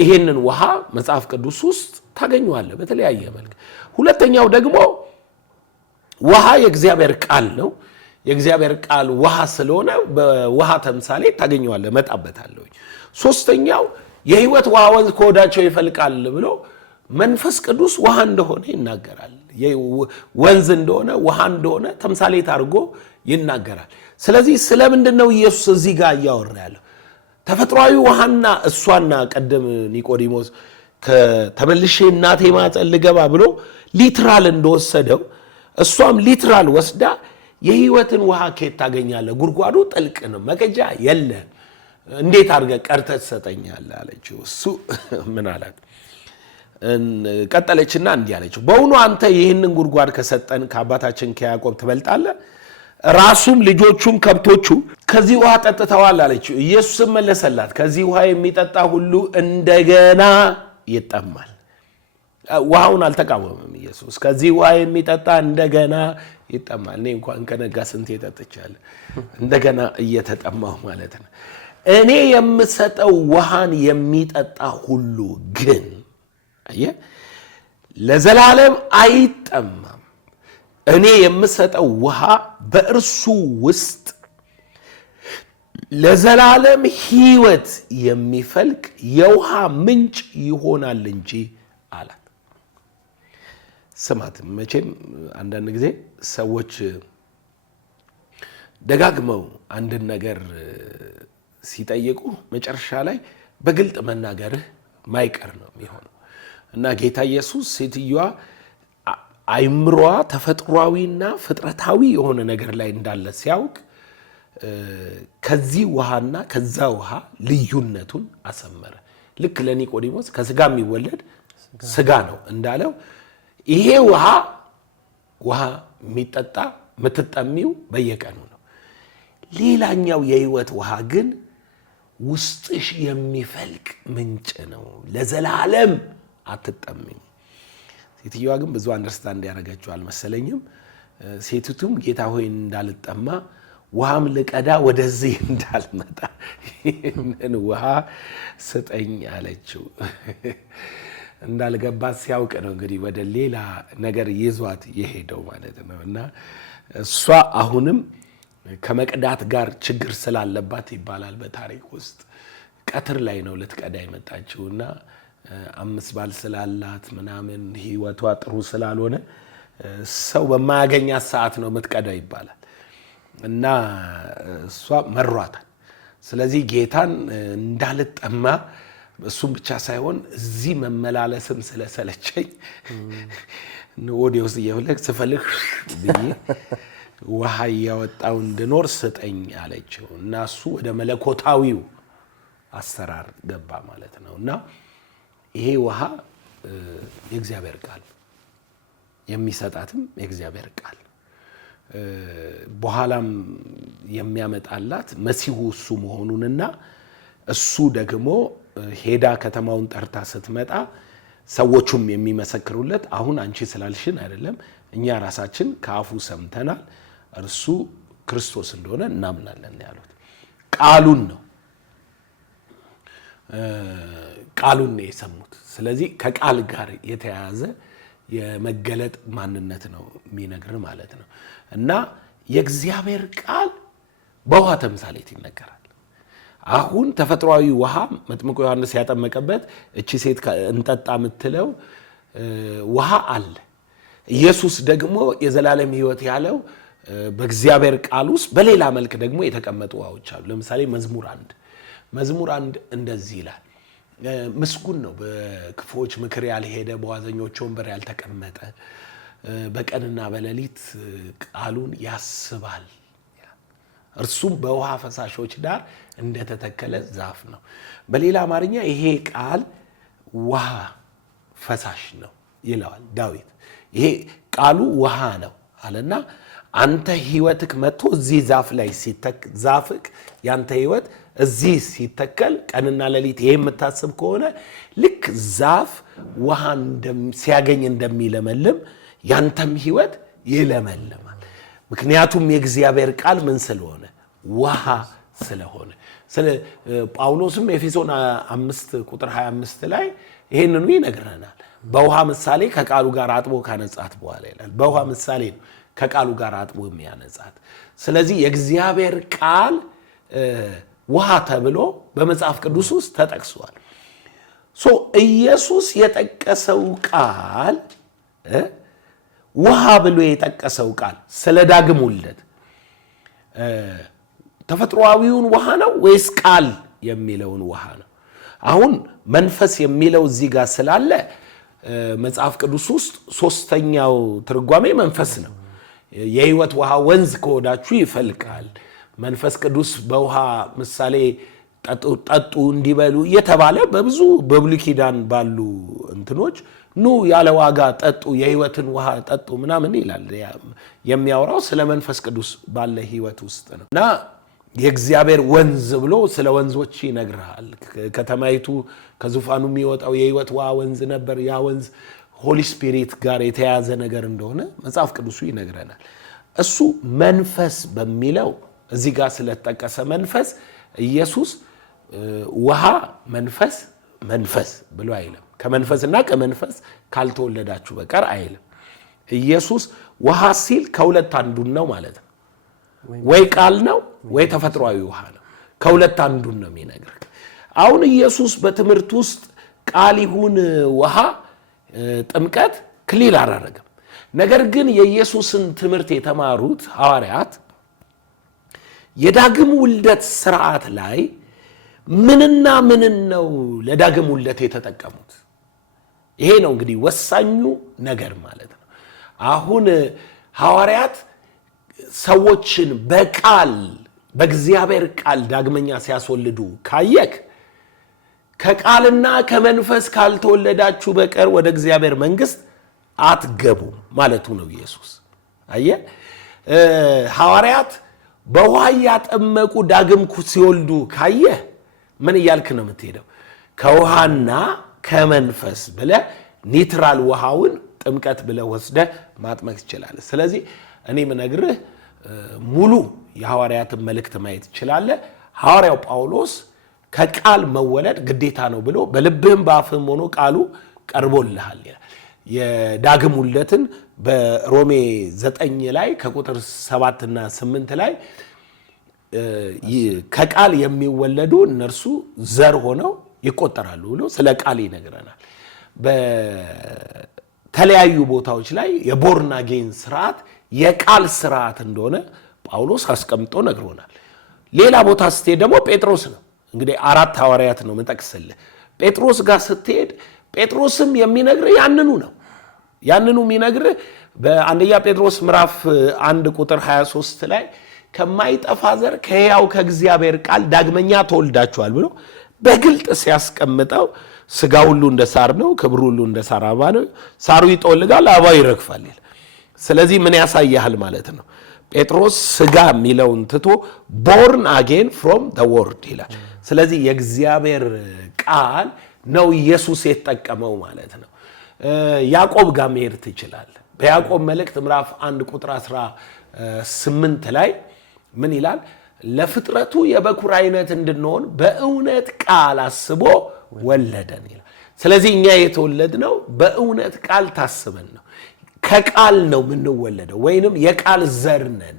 ይሄንን ውሃ መጽሐፍ ቅዱስ ውስጥ ታገኘዋለህ በተለያየ መልክ። ሁለተኛው ደግሞ ውሃ የእግዚአብሔር ቃል ነው። የእግዚአብሔር ቃል ውሃ ስለሆነ በውሃ ተምሳሌ ታገኘዋለህ፣ መጣበታለሁ። ሶስተኛው የህይወት ውሃ ወንዝ ከሆዳቸው ይፈልቃል ብሎ መንፈስ ቅዱስ ውሃ እንደሆነ ይናገራል። ወንዝ እንደሆነ ውሃ እንደሆነ ተምሳሌት አድርጎ ይናገራል። ስለዚህ ስለምንድን ነው ኢየሱስ እዚህ ጋር እያወራ ያለው? ተፈጥሯዊ ውሃና እሷና ቀደም ኒቆዲሞስ ከተመልሼ እናቴ ማፀን ልገባ ብሎ ሊትራል እንደወሰደው እሷም ሊትራል ወስዳ የህይወትን ውሃ ከየት ታገኛለህ? ጉድጓዱ ጥልቅ ነው፣ መቀጃ የለም፣ እንዴት አድርገህ ቀርተህ ትሰጠኛለህ አለችው። እሱ ምን አላት? ቀጠለችና እንዲህ አለችው፣ በእውኑ አንተ ይህንን ጉድጓድ ከሰጠን ከአባታችን ከያዕቆብ ትበልጣለህ? ራሱም ልጆቹም ከብቶቹ ከዚህ ውሃ ጠጥተዋል አለችው። ኢየሱስም መለሰላት ከዚህ ውሃ የሚጠጣ ሁሉ እንደገና ይጠማል። ውሃውን አልተቃወመም ኢየሱስ። ከዚህ ውሃ የሚጠጣ እንደገና ይጠማል። እኔ እንኳን ከነጋ ስንቴ ጠጥቻለሁ፣ እንደገና እየተጠማሁ ማለት ነው። እኔ የምሰጠው ውሃን የሚጠጣ ሁሉ ግን አየህ ለዘላለም አይጠማም። እኔ የምሰጠው ውሃ በእርሱ ውስጥ ለዘላለም ሕይወት የሚፈልቅ የውሃ ምንጭ ይሆናል እንጂ አላት። ስማት፣ መቼም አንዳንድ ጊዜ ሰዎች ደጋግመው አንድን ነገር ሲጠይቁ መጨረሻ ላይ በግልጥ መናገርህ ማይቀር ነው የሚሆነው እና ጌታ ኢየሱስ ሴትዮዋ አይምሯ ተፈጥሯዊና ፍጥረታዊ የሆነ ነገር ላይ እንዳለ ሲያውቅ ከዚህ ውሃና ከዛ ውሃ ልዩነቱን አሰመረ። ልክ ለኒቆዲሞስ ከስጋ የሚወለድ ስጋ ነው እንዳለው ይሄ ውሃ የሚጠጣ የምትጠሚው በየቀኑ ነው። ሌላኛው የህይወት ውሃ ግን ውስጥሽ የሚፈልቅ ምንጭ ነው፣ ለዘላለም አትጠሚኝ። ሴትዮዋ ግን ብዙ አንደርስታንድ ያደረገችው አልመሰለኝም። ሴቲቱም ጌታ ሆይ እንዳልጠማ ውሃም ልቀዳ ወደዚህ እንዳልመጣ ይህንን ውሃ ስጠኝ አለችው። እንዳልገባት ሲያውቅ ነው እንግዲህ ወደ ሌላ ነገር ይዟት የሄደው ማለት ነው። እና እሷ አሁንም ከመቅዳት ጋር ችግር ስላለባት ይባላል በታሪክ ውስጥ ቀትር ላይ ነው ልትቀዳ የመጣችውና 5 ባል ስላላት ምናምን ህይወቷ ጥሩ ስላልሆነ ሰው በማያገኛት ሰዓት ነው የምትቀዳው ይባላል። እና እሷ መሯታል። ስለዚህ ጌታን እንዳልጠማ እሱም ብቻ ሳይሆን እዚህ መመላለስም ስለሰለቸኝ ወደ ውስጥ እየፈለግ ስፈልግ ብዬ ውሃ እያወጣው እንድኖር ስጠኝ አለችው። እና እሱ ወደ መለኮታዊው አሰራር ገባ ማለት ነው። እና ይሄ ውሃ የእግዚአብሔር ቃል የሚሰጣትም የእግዚአብሔር ቃል በኋላም የሚያመጣላት መሲሁ እሱ መሆኑንና እሱ ደግሞ ሄዳ ከተማውን ጠርታ ስትመጣ ሰዎቹም የሚመሰክሩለት አሁን አንቺ ስላልሽን አይደለም እኛ ራሳችን ከአፉ ሰምተናል እርሱ ክርስቶስ እንደሆነ እናምናለን ያሉት ቃሉን ነው የሰሙት። ስለዚህ ከቃል ጋር የተያያዘ የመገለጥ ማንነት ነው የሚነግር ማለት ነው። እና የእግዚአብሔር ቃል በውሃ ተምሳሌት ይነገራል። አሁን ተፈጥሯዊ ውሃ መጥምቁ ዮሐንስ ያጠመቀበት እቺ ሴት እንጠጣ የምትለው ውሃ አለ። ኢየሱስ ደግሞ የዘላለም ሕይወት ያለው በእግዚአብሔር ቃል ውስጥ በሌላ መልክ ደግሞ የተቀመጡ ውሃዎች አሉ። ለምሳሌ መዝሙር 1 እንደዚህ ይላል፣ ምስጉን ነው በክፉዎች ምክር ያልሄደ፣ በዋዘኞች ወንበር ያልተቀመጠ፣ በቀንና በሌሊት ቃሉን ያስባል፣ እርሱም በውሃ ፈሳሾች ዳር እንደተተከለ ዛፍ ነው። በሌላ አማርኛ ይሄ ቃል ውሃ ፈሳሽ ነው ይለዋል ዳዊት። ይሄ ቃሉ ውሃ ነው አለና አንተ ህይወትክ መጥቶ እዚህ ዛፍ ላይ ዛፍክ ያንተ ህይወት እዚህ ሲተከል ቀንና ሌሊት ይሄ የምታስብ ከሆነ ልክ ዛፍ ውሃ ሲያገኝ እንደሚለመልም ያንተም ህይወት ይለመልማል። ምክንያቱም የእግዚአብሔር ቃል ምን ስለሆነ ውሃ ስለሆነ። ጳውሎስም ኤፌሶን 5:25 ላይ ይሄንኑ ይነግረናል። በውሃ ምሳሌ ከቃሉ ጋር አጥቦ ካነጻት በኋላ ይላል። በውሃ ምሳሌ ነው ከቃሉ ጋር አጥቦ የሚያነጻት። ስለዚህ የእግዚአብሔር ቃል ውሃ ተብሎ በመጽሐፍ ቅዱስ ውስጥ ተጠቅሷል። ኢየሱስ የጠቀሰው ቃል ውሃ ብሎ የጠቀሰው ቃል ስለ ዳግም ውልደት ተፈጥሯዊውን ውሃ ነው ወይስ ቃል የሚለውን ውሃ ነው? አሁን መንፈስ የሚለው እዚህ ጋር ስላለ መጽሐፍ ቅዱስ ውስጥ ሶስተኛው ትርጓሜ መንፈስ ነው። የህይወት ውሃ ወንዝ ከሆዳችሁ ይፈልቃል። መንፈስ ቅዱስ በውሃ ምሳሌ ጠጡ እንዲበሉ እየተባለ በብዙ በብሉይ ኪዳን ባሉ እንትኖች ኑ ያለ ዋጋ ጠጡ የህይወትን ውሃ ጠጡ ምናምን ይላል። የሚያወራው ስለ መንፈስ ቅዱስ ባለ ህይወት ውስጥ ነው እና የእግዚአብሔር ወንዝ ብሎ ስለ ወንዞች ይነግራል። ከተማይቱ ከዙፋኑ የሚወጣው የህይወት ውሃ ወንዝ ነበር። ያ ወንዝ ሆሊ ስፒሪት ጋር የተያያዘ ነገር እንደሆነ መጽሐፍ ቅዱሱ ይነግረናል። እሱ መንፈስ በሚለው እዚህ ጋር ስለተጠቀሰ መንፈስ ኢየሱስ ውሃ መንፈስ መንፈስ ብሎ አይልም። ከመንፈስና ከመንፈስ ካልተወለዳችሁ በቀር አይልም። ኢየሱስ ውሃ ሲል ከሁለት አንዱን ነው ማለት ነው። ወይ ቃል ነው ወይ ተፈጥሯዊ ውሃ ነው። ከሁለት አንዱን ነው የሚነግር። አሁን ኢየሱስ በትምህርት ውስጥ ቃል ይሁን ውሃ ጥምቀት ክሊል አላደረገም። ነገር ግን የኢየሱስን ትምህርት የተማሩት ሐዋርያት የዳግም ውልደት ስርዓት ላይ ምንና ምን ነው ለዳግም ውልደት የተጠቀሙት? ይሄ ነው እንግዲህ ወሳኙ ነገር ማለት ነው። አሁን ሐዋርያት ሰዎችን በቃል በእግዚአብሔር ቃል ዳግመኛ ሲያስወልዱ ካየክ ከቃልና ከመንፈስ ካልተወለዳችሁ በቀር ወደ እግዚአብሔር መንግስት አትገቡም ማለቱ ነው ኢየሱስ። አየ ሐዋርያት በውሃ ያጠመቁ ዳግም ሲወልዱ ካየ ምን እያልክ ነው የምትሄደው? ከውሃና ከመንፈስ ብለ ኒትራል ውሃውን ጥምቀት ብለ ወስደ ማጥመቅ ይችላል። ስለዚህ እኔ ምነግርህ ሙሉ የሐዋርያትን መልእክት ማየት ይችላል። ሐዋርያው ጳውሎስ ከቃል መወለድ ግዴታ ነው ብሎ በልብህም በአፍህም ሆኖ ቃሉ ቀርቦልሃል ይላል። የዳግም ውልደትን በሮሜ 9 ላይ ከቁጥር 7 እና 8 ላይ ከቃል የሚወለዱ እነርሱ ዘር ሆነው ይቆጠራሉ ብሎ ስለ ቃል ይነግረናል። በተለያዩ ቦታዎች ላይ የቦርን አጌን ስርዓት የቃል ስርዓት እንደሆነ ጳውሎስ አስቀምጦ ነግሮናል። ሌላ ቦታ ስትሄድ ደግሞ ጴጥሮስ ነው እንግዲህ 4 ሐዋርያት ነው መጠቅስልህ። ጴጥሮስ ጋር ስትሄድ ጴጥሮስም የሚነግርህ ያንኑ ነው። ያንኑ የሚነግርህ በአንደኛ ጴጥሮስ ምዕራፍ 1 ቁጥር 23 ላይ ከማይጠፋ ዘር ከሕያው ከእግዚአብሔር ቃል ዳግመኛ ተወልዳችኋል ብሎ በግልጥ ሲያስቀምጠው ስጋ ሁሉ እንደ ሳር ነው፣ ክብሩ ሁሉ እንደ ሳር አበባ ነው። ሳሩ ይጠወልጋል፣ አበባው ይረግፋል ይላል። ስለዚህ ምን ያሳያል ማለት ነው? ጴጥሮስ ስጋ የሚለውን ትቶ ቦርን አጌን ፍሮም ዘ ወርድ ይላል። ስለዚህ የእግዚአብሔር ቃል ነው ኢየሱስ የተጠቀመው ማለት ነው። ያዕቆብ ጋር መሄድ ትችላለህ። በያዕቆብ መልእክት ምዕራፍ 1 ቁጥር 18 ላይ ምን ይላል? ለፍጥረቱ የበኩር አይነት እንድንሆን በእውነት ቃል አስቦ ወለደን ይላል። ስለዚህ እኛ የተወለድነው በእውነት ቃል ታስበን ነው። ከቃል ነው የምንወለደው፣ ወይንም የቃል ዘር ነን።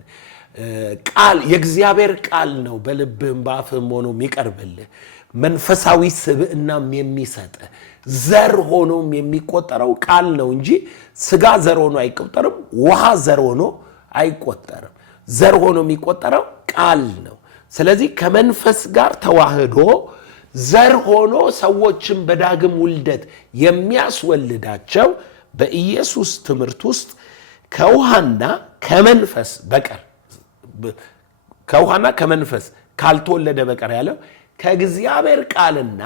ቃል የእግዚአብሔር ቃል ነው በልብህም በአፍህም ሆኖ የሚቀርብልህ መንፈሳዊ ስብዕናም የሚሰጥ ዘር ሆኖም የሚቆጠረው ቃል ነው እንጂ ስጋ ዘር ሆኖ አይቆጠርም፣ ውሃ ዘር ሆኖ አይቆጠርም። ዘር ሆኖ የሚቆጠረው ቃል ነው። ስለዚህ ከመንፈስ ጋር ተዋህዶ ዘር ሆኖ ሰዎችን በዳግም ውልደት የሚያስወልዳቸው በኢየሱስ ትምህርት ውስጥ ከውሃና ከመንፈስ በቀር ከውሃና ከመንፈስ ካልተወለደ በቀር ያለው ከእግዚአብሔር ቃልና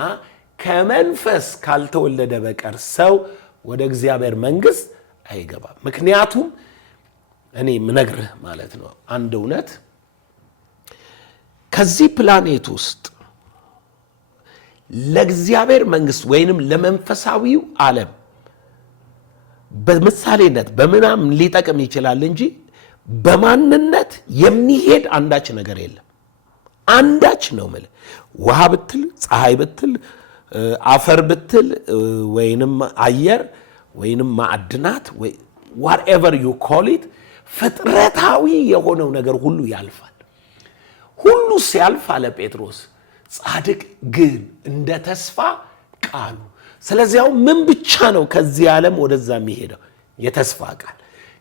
ከመንፈስ ካልተወለደ በቀር ሰው ወደ እግዚአብሔር መንግስት አይገባም። ምክንያቱም እኔ ምነግርህ ማለት ነው አንድ እውነት ከዚህ ፕላኔት ውስጥ ለእግዚአብሔር መንግስት ወይንም ለመንፈሳዊው ዓለም በምሳሌነት በምናምን ሊጠቅም ይችላል እንጂ በማንነት የሚሄድ አንዳች ነገር የለም። አንዳች ነው ማለት ውሃ ብትል፣ ፀሐይ ብትል፣ አፈር ብትል፣ ወይንም አየር ወይንም ማዕድናት ወይ whatever you call it ፍጥረታዊ የሆነው ነገር ሁሉ ያልፋል። ሁሉ ሲያልፍ አለ ጴጥሮስ ጻድቅ ግን እንደ ተስፋ ቃሉ። ስለዚያው ምን ብቻ ነው ከዚህ ዓለም ወደዛ የሚሄደው? የተስፋ ቃል።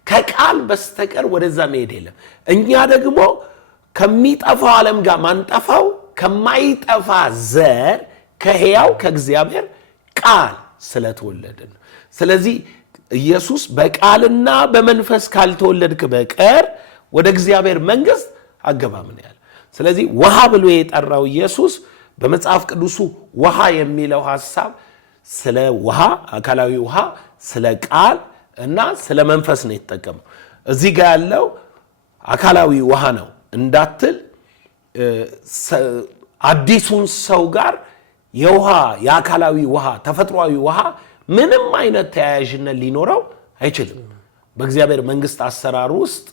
ከቃል በስተቀር ወደዛ መሄድ የለም። እኛ ደግሞ ከሚጠፋው ዓለም ጋር ማንጠፋው ከማይጠፋ ዘር ከሕያው ከእግዚአብሔር ቃል ስለተወለድን። ስለዚህ ኢየሱስ በቃልና በመንፈስ ካልተወለድክ በቀር ወደ እግዚአብሔር መንግስት አገባም ነው ያለ። ስለዚህ ውሃ ብሎ የጠራው ኢየሱስ በመጽሐፍ ቅዱሱ ውሃ የሚለው ሐሳብ ስለ ውሃ አካላዊ ውሃ፣ ስለ ቃል እና ስለ መንፈስ ነው የተጠቀመው። እዚህ ጋር ያለው አካላዊ ውሃ ነው እንዳትል አዲሱን ሰው ጋር የአካላዊ ውሃ ተፈጥሯዊ ውሃ ምንም አይነት ተያያዥነት ሊኖረው አይችልም። በእግዚአብሔር መንግስት አሰራር ውስጥ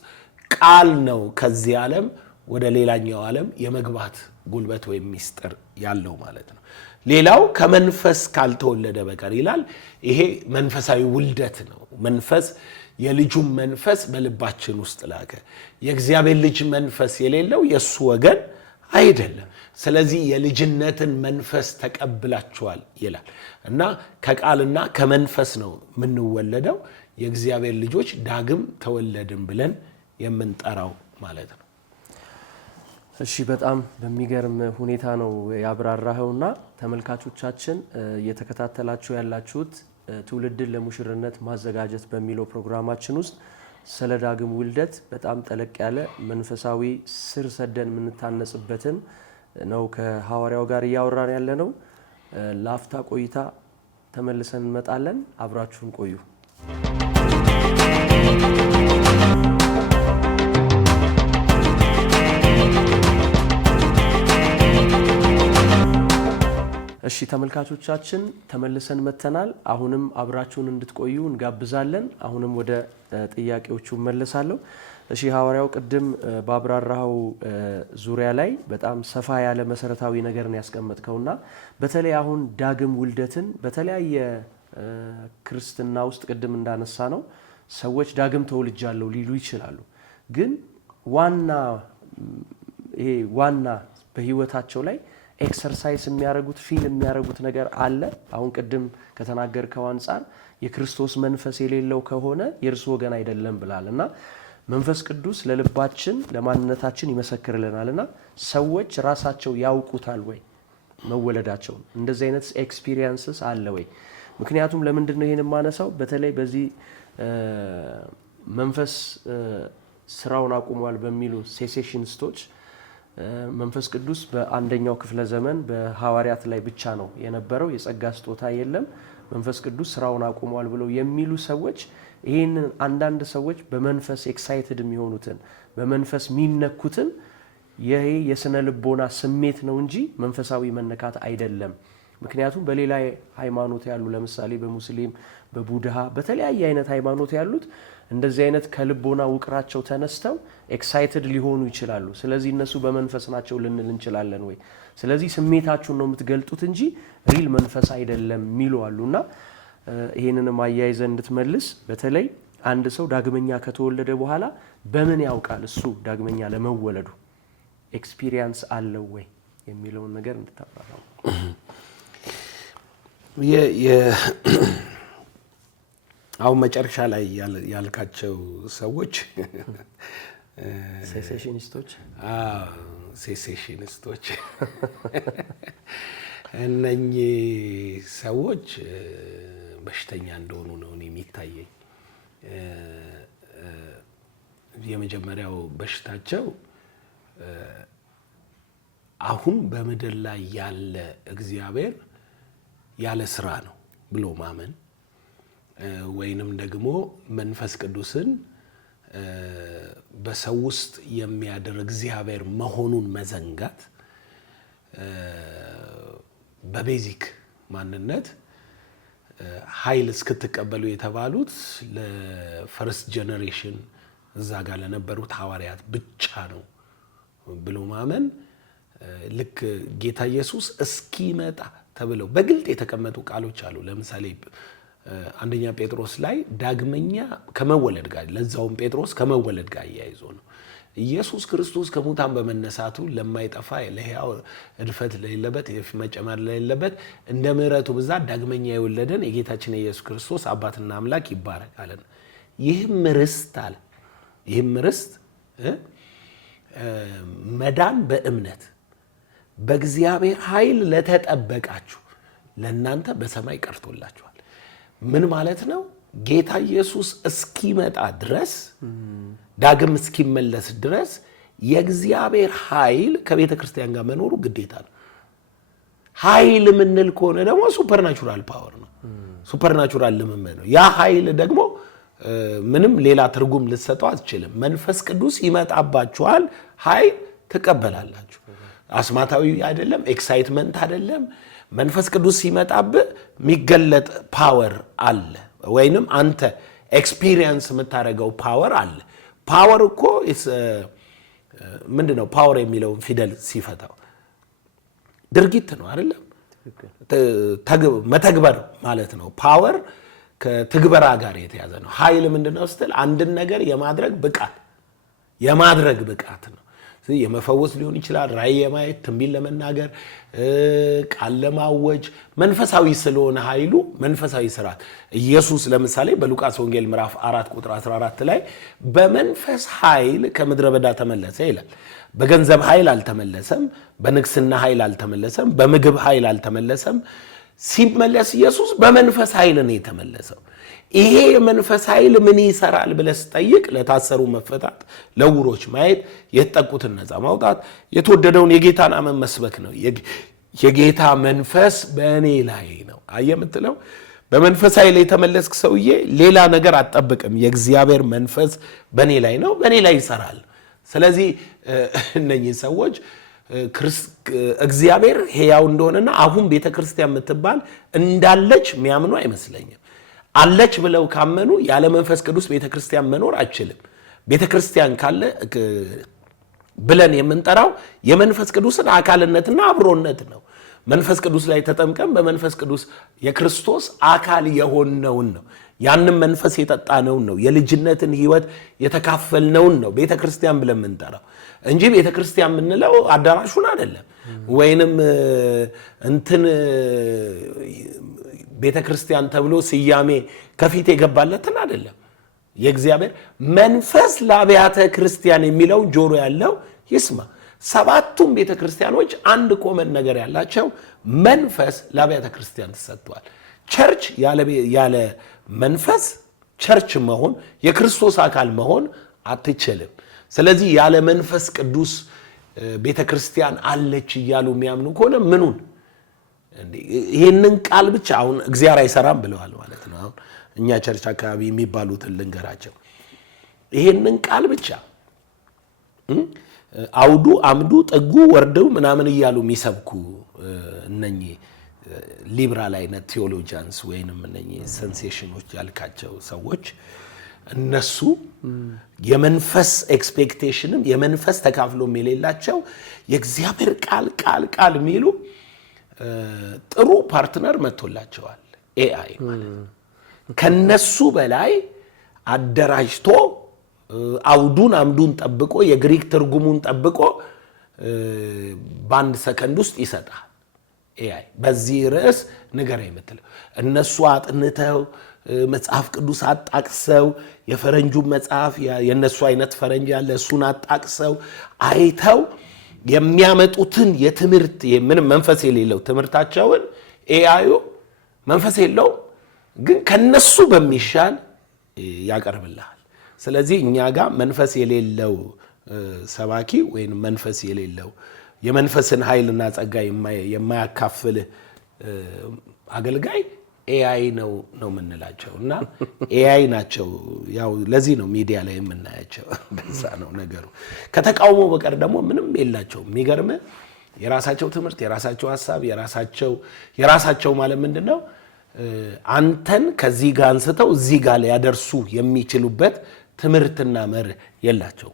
ቃል ነው ከዚህ ዓለም ወደ ሌላኛው ዓለም የመግባት ጉልበት ወይም ሚስጥር ያለው ማለት ነው። ሌላው ከመንፈስ ካልተወለደ በቀር ይላል። ይሄ መንፈሳዊ ውልደት ነው። መንፈስ የልጁን መንፈስ በልባችን ውስጥ ላከ። የእግዚአብሔር ልጅ መንፈስ የሌለው የሱ ወገን አይደለም። ስለዚህ የልጅነትን መንፈስ ተቀብላችኋል ይላል እና ከቃልና ከመንፈስ ነው የምንወለደው። የእግዚአብሔር ልጆች ዳግም ተወለድን ብለን የምንጠራው ማለት ነው። እሺ፣ በጣም በሚገርም ሁኔታ ነው ያብራራኸውና ተመልካቾቻችን እየተከታተላችሁ ያላችሁት ትውልድን ለሙሽርነት ማዘጋጀት በሚለው ፕሮግራማችን ውስጥ ስለ ዳግም ውልደት በጣም ጠለቅ ያለ መንፈሳዊ ስር ሰደን የምንታነጽበትን ነው ከሐዋርያው ጋር እያወራን ያለ ነው። ለአፍታ ቆይታ ተመልሰን እንመጣለን። አብራችሁን ቆዩ። እሺ ተመልካቾቻችን ተመልሰን መተናል። አሁንም አብራችሁን እንድትቆዩ እንጋብዛለን። አሁንም ወደ ጥያቄዎቹ መለሳለሁ። እሺ ሐዋርያው ቅድም ባብራራው ዙሪያ ላይ በጣም ሰፋ ያለ መሰረታዊ ነገር ነው ያስቀመጥከውና በተለይ አሁን ዳግም ውልደትን በተለያየ ክርስትና ውስጥ ቅድም እንዳነሳ ነው ሰዎች ዳግም ተወልጃለሁ ሊሉ ይችላሉ። ግን ዋና በህይወታቸው ላይ ኤክሰርሳይዝ የሚያደርጉት ፊል የሚያደርጉት ነገር አለ። አሁን ቅድም ከተናገርከው አንፃር የክርስቶስ መንፈስ የሌለው ከሆነ የእርሱ ወገን አይደለም ብላልና መንፈስ ቅዱስ ለልባችን ለማንነታችን ይመሰክርልናልና ሰዎች ራሳቸው ያውቁታል ወይ መወለዳቸው? እንደዚህ አይነት ኤክስፒሪየንስስ አለ ወይ? ምክንያቱም ለምንድን ነው ይሄን የማነሳው? በተለይ በዚህ መንፈስ ስራውን አቁሟል በሚሉ ሴሴሽኒስቶች መንፈስ ቅዱስ በአንደኛው ክፍለ ዘመን በሐዋርያት ላይ ብቻ ነው የነበረው፣ የጸጋ ስጦታ የለም፣ መንፈስ ቅዱስ ስራውን አቁሟል ብለው የሚሉ ሰዎች ይሄንን አንዳንድ ሰዎች በመንፈስ ኤክሳይትድ የሚሆኑትን በመንፈስ የሚነኩትን ይሄ የስነ ልቦና ስሜት ነው እንጂ መንፈሳዊ መነካት አይደለም። ምክንያቱም በሌላ ሃይማኖት ያሉ ለምሳሌ በሙስሊም፣ በቡድሃ፣ በተለያየ አይነት ሃይማኖት ያሉት እንደዚህ አይነት ከልቦና ውቅራቸው ተነስተው ኤክሳይትድ ሊሆኑ ይችላሉ። ስለዚህ እነሱ በመንፈስ ናቸው ልንል እንችላለን ወይ? ስለዚህ ስሜታችሁን ነው የምትገልጡት እንጂ ሪል መንፈስ አይደለም የሚሉ አሉና ይሄንንም አያይዘን እንድትመልስ። በተለይ አንድ ሰው ዳግመኛ ከተወለደ በኋላ በምን ያውቃል እሱ ዳግመኛ ለመወለዱ? ኤክስፒሪየንስ አለው ወይ የሚለውን ነገር እንድታብራራው። አሁን መጨረሻ ላይ ያልካቸው ሰዎች ሴሴሽኒስቶች እነኚህ ሰዎች በሽተኛ እንደሆኑ ነው የሚታየኝ። የመጀመሪያው በሽታቸው አሁን በምድር ላይ ያለ እግዚአብሔር ያለ ስራ ነው ብሎ ማመን ወይንም ደግሞ መንፈስ ቅዱስን በሰው ውስጥ የሚያደርግ እግዚአብሔር መሆኑን መዘንጋት። በቤዚክ ማንነት ኃይል እስክትቀበሉ የተባሉት ለፈርስት ጀነሬሽን እዛ ጋር ለነበሩት ሐዋርያት ብቻ ነው ብሎ ማመን። ልክ ጌታ ኢየሱስ እስኪመጣ ተብለው በግልጥ የተቀመጡ ቃሎች አሉ። ለምሳሌ አንደኛ ጴጥሮስ ላይ ዳግመኛ ከመወለድ ጋር ለዛውም ጴጥሮስ ከመወለድ ጋር እያይዞ ነው ኢየሱስ ክርስቶስ ከሙታን በመነሳቱ ለማይጠፋ ለሕያው እድፈት ለሌለበት መጨመር ለሌለበት እንደ ምሕረቱ ብዛት ዳግመኛ የወለደን የጌታችን የኢየሱስ ክርስቶስ አባትና አምላክ ይባረካል። ይህም ርስት አለ ይህም ርስት መዳን በእምነት በእግዚአብሔር ኃይል ለተጠበቃችሁ ለእናንተ በሰማይ ቀርቶላችኋል። ምን ማለት ነው? ጌታ ኢየሱስ እስኪመጣ ድረስ ዳግም እስኪመለስ ድረስ የእግዚአብሔር ኃይል ከቤተ ክርስቲያን ጋር መኖሩ ግዴታ ነው። ኃይል ምንል ከሆነ ደግሞ ሱፐርናቹራል ፓወር ነው ሱፐርናቹራል ልምምድ ነው ያ ኃይል ደግሞ ምንም ሌላ ትርጉም ልትሰጠው አትችልም መንፈስ ቅዱስ ይመጣባችኋል ኃይል ተቀበላላችሁ አስማታዊ አይደለም ኤክሳይትመንት አይደለም መንፈስ ቅዱስ ሲመጣብ የሚገለጥ ፓወር አለ ወይንም አንተ ኤክስፒሪየንስ የምታረጋው ፓወር አለ ፓወር እኮ ምንድነው ፓወር የሚለው ፊደል ሲፈታው ድርጊት ነው አይደለም መተግበር ማለት ነው ፓወር ከትግበራ ጋር የተያዘ ነው ኃይል ምንድነው ስትል አንድን ነገር የማድረግ ብቃት ነው የመፈወስ ሊሆን ይችላል ራእይ የማየት ትንቢት ለመናገር ቃል ለማወጅ መንፈሳዊ ስለሆነ ኃይሉ መንፈሳዊ ስራት ኢየሱስ ለምሳሌ በሉቃስ ወንጌል ምዕራፍ 4 ቁጥር 14 ላይ በመንፈስ ኃይል ከምድረ በዳ ተመለሰ ይላል በገንዘብ ኃይል አልተመለሰም በንግስና ኃይል አልተመለሰም በምግብ ኃይል አልተመለሰም ሲመለስ ኢየሱስ በመንፈስ ኃይል ነው የተመለሰው ይሄ የመንፈስ ኃይል ምን ይሰራል ብለህ ጠይቅ ለታሰሩ መፈታት ለውሮች ማየት የተጠቁትን ነፃ ማውጣት የተወደደውን የጌታን አመን መስበክ ነው የጌታ መንፈስ በእኔ ላይ ነው አየምትለው በመንፈስ ኃይል የተመለስክ ሰውዬ ሌላ ነገር አትጠብቅም የእግዚአብሔር መንፈስ በእኔ ላይ ነው በእኔ ላይ ይሰራል ስለዚህ እነኚህ ሰዎች እግዚአብሔር ሕያው እንደሆነና አሁን ቤተክርስቲያን የምትባል እንዳለች የሚያምኑ አይመስለኝም አለች ብለው ካመኑ ያለ መንፈስ ቅዱስ ቤተክርስቲያን መኖር አይችልም ቤተክርስቲያን ካለ ብለን የምንጠራው የመንፈስ ቅዱስን አካልነትና አብሮነት ነው መንፈስ ቅዱስ ላይ ተጠምቀን በመንፈስ ቅዱስ የክርስቶስ አካል የሆነውን ነው ያንን መንፈስ የጠጣነውን ነው የልጅነትን ህይወት የተካፈልነውን ነው ቤተክርስቲያን ብለን የምንጠራው እንጂ ቤተክርስቲያን የምንለው አዳራሹን አይደለም ወይንም እንትን ቤተክርስቲያን ተብሎ ስያሜ ከፊት የገባለትን አይደለም የእግዚአብሔር መንፈስ ለአብያተ ክርስቲያን የሚለው ጆሮ ያለው ይስማ ሰባቱም ቤተክርስቲያኖች አንድ ኮመን ነገር ያላቸው መንፈስ ለአብያተ ክርስቲያን ተሰጥቷል ቸርች ያለ መንፈስ ቸርች መሆን የክርስቶስ አካል መሆን አትችልም ስለዚህ ያለ መንፈስ ቅዱስ ቤተክርስቲያን አለች ይያሉ የሚያምኑ ከሆነ ምኑን ይሄንን ቃል ብቻ አሁን እግዚአብሔር አይሰራም ብለዋል ማለት ነው አሁን እኛ ቸርች አካባቢ የሚባሉትን ልንገራቸው ይሄንን ቃል ብቻ አውዱ አምዱ ጥጉ ወርደው ምናምን ይያሉ የሚሰብኩ እነኚህ ሊበራል አይነት ቴዎሎጂያንስ ወይንም እነኚህ ሴንሴሽኖች ያልካቸው ሰዎች እነሱ የመንፈስ ኤክስፔክቴሽንም የመንፈስ ተካፍሎም የሌላቸው የእግዚአብሔር ቃል የሚሉ ጥሩ ፓርትነር መጥቶላቸዋል ኤአይ ማለት ከነሱ በላይ አደራጅቶ አውዱን አምዱን ጠብቆ የግሪክ ትርጉሙን ጠብቆ በአንድ ሰከንድ ውስጥ ይሰጣል ኤአይ በዚህ ርዕስ ነገር አይመጥለው እነሱ አጥንተው መጽሐፍ ቅዱስ አጣቅሰው የፈረንጁ መጽሐፍ የነሱ አይነት ፈረንጅ ያለ እሱን አጣቅሰው አይተው የሚያመጡትን የትምህርት ምንም መንፈስ የሌለው ትምህርታቸውን ኤአዩ መንፈስ የለው ግን ከነሱ በሚሻል ያቀርብልሃል ስለዚህ እኛ ጋር መንፈስ የሌለው ሰባኪ ወይንም መንፈስ የሌለው የመንፈስን ኃይልና ጸጋ የማያካፍል አገልጋይ ኤአይ ነው የምንላቸውና ኤአይ ናቸው ያው ለዚህ ነው ሚዲያ ላይ የምናያቸው በዛ ነው ነገሩ ከተቃውሞ በቀር ደግሞ ምንም የላቸው የሚገርም የራሳቸው ትምህርት የራሳቸው ሐሳብ የራሳቸው ማለት ምንድነው አንተን ከዚህ ጋር አንስተው እዚህ ጋር ያደርሱ የሚችሉበት ትምህርትና መርህ የላቸው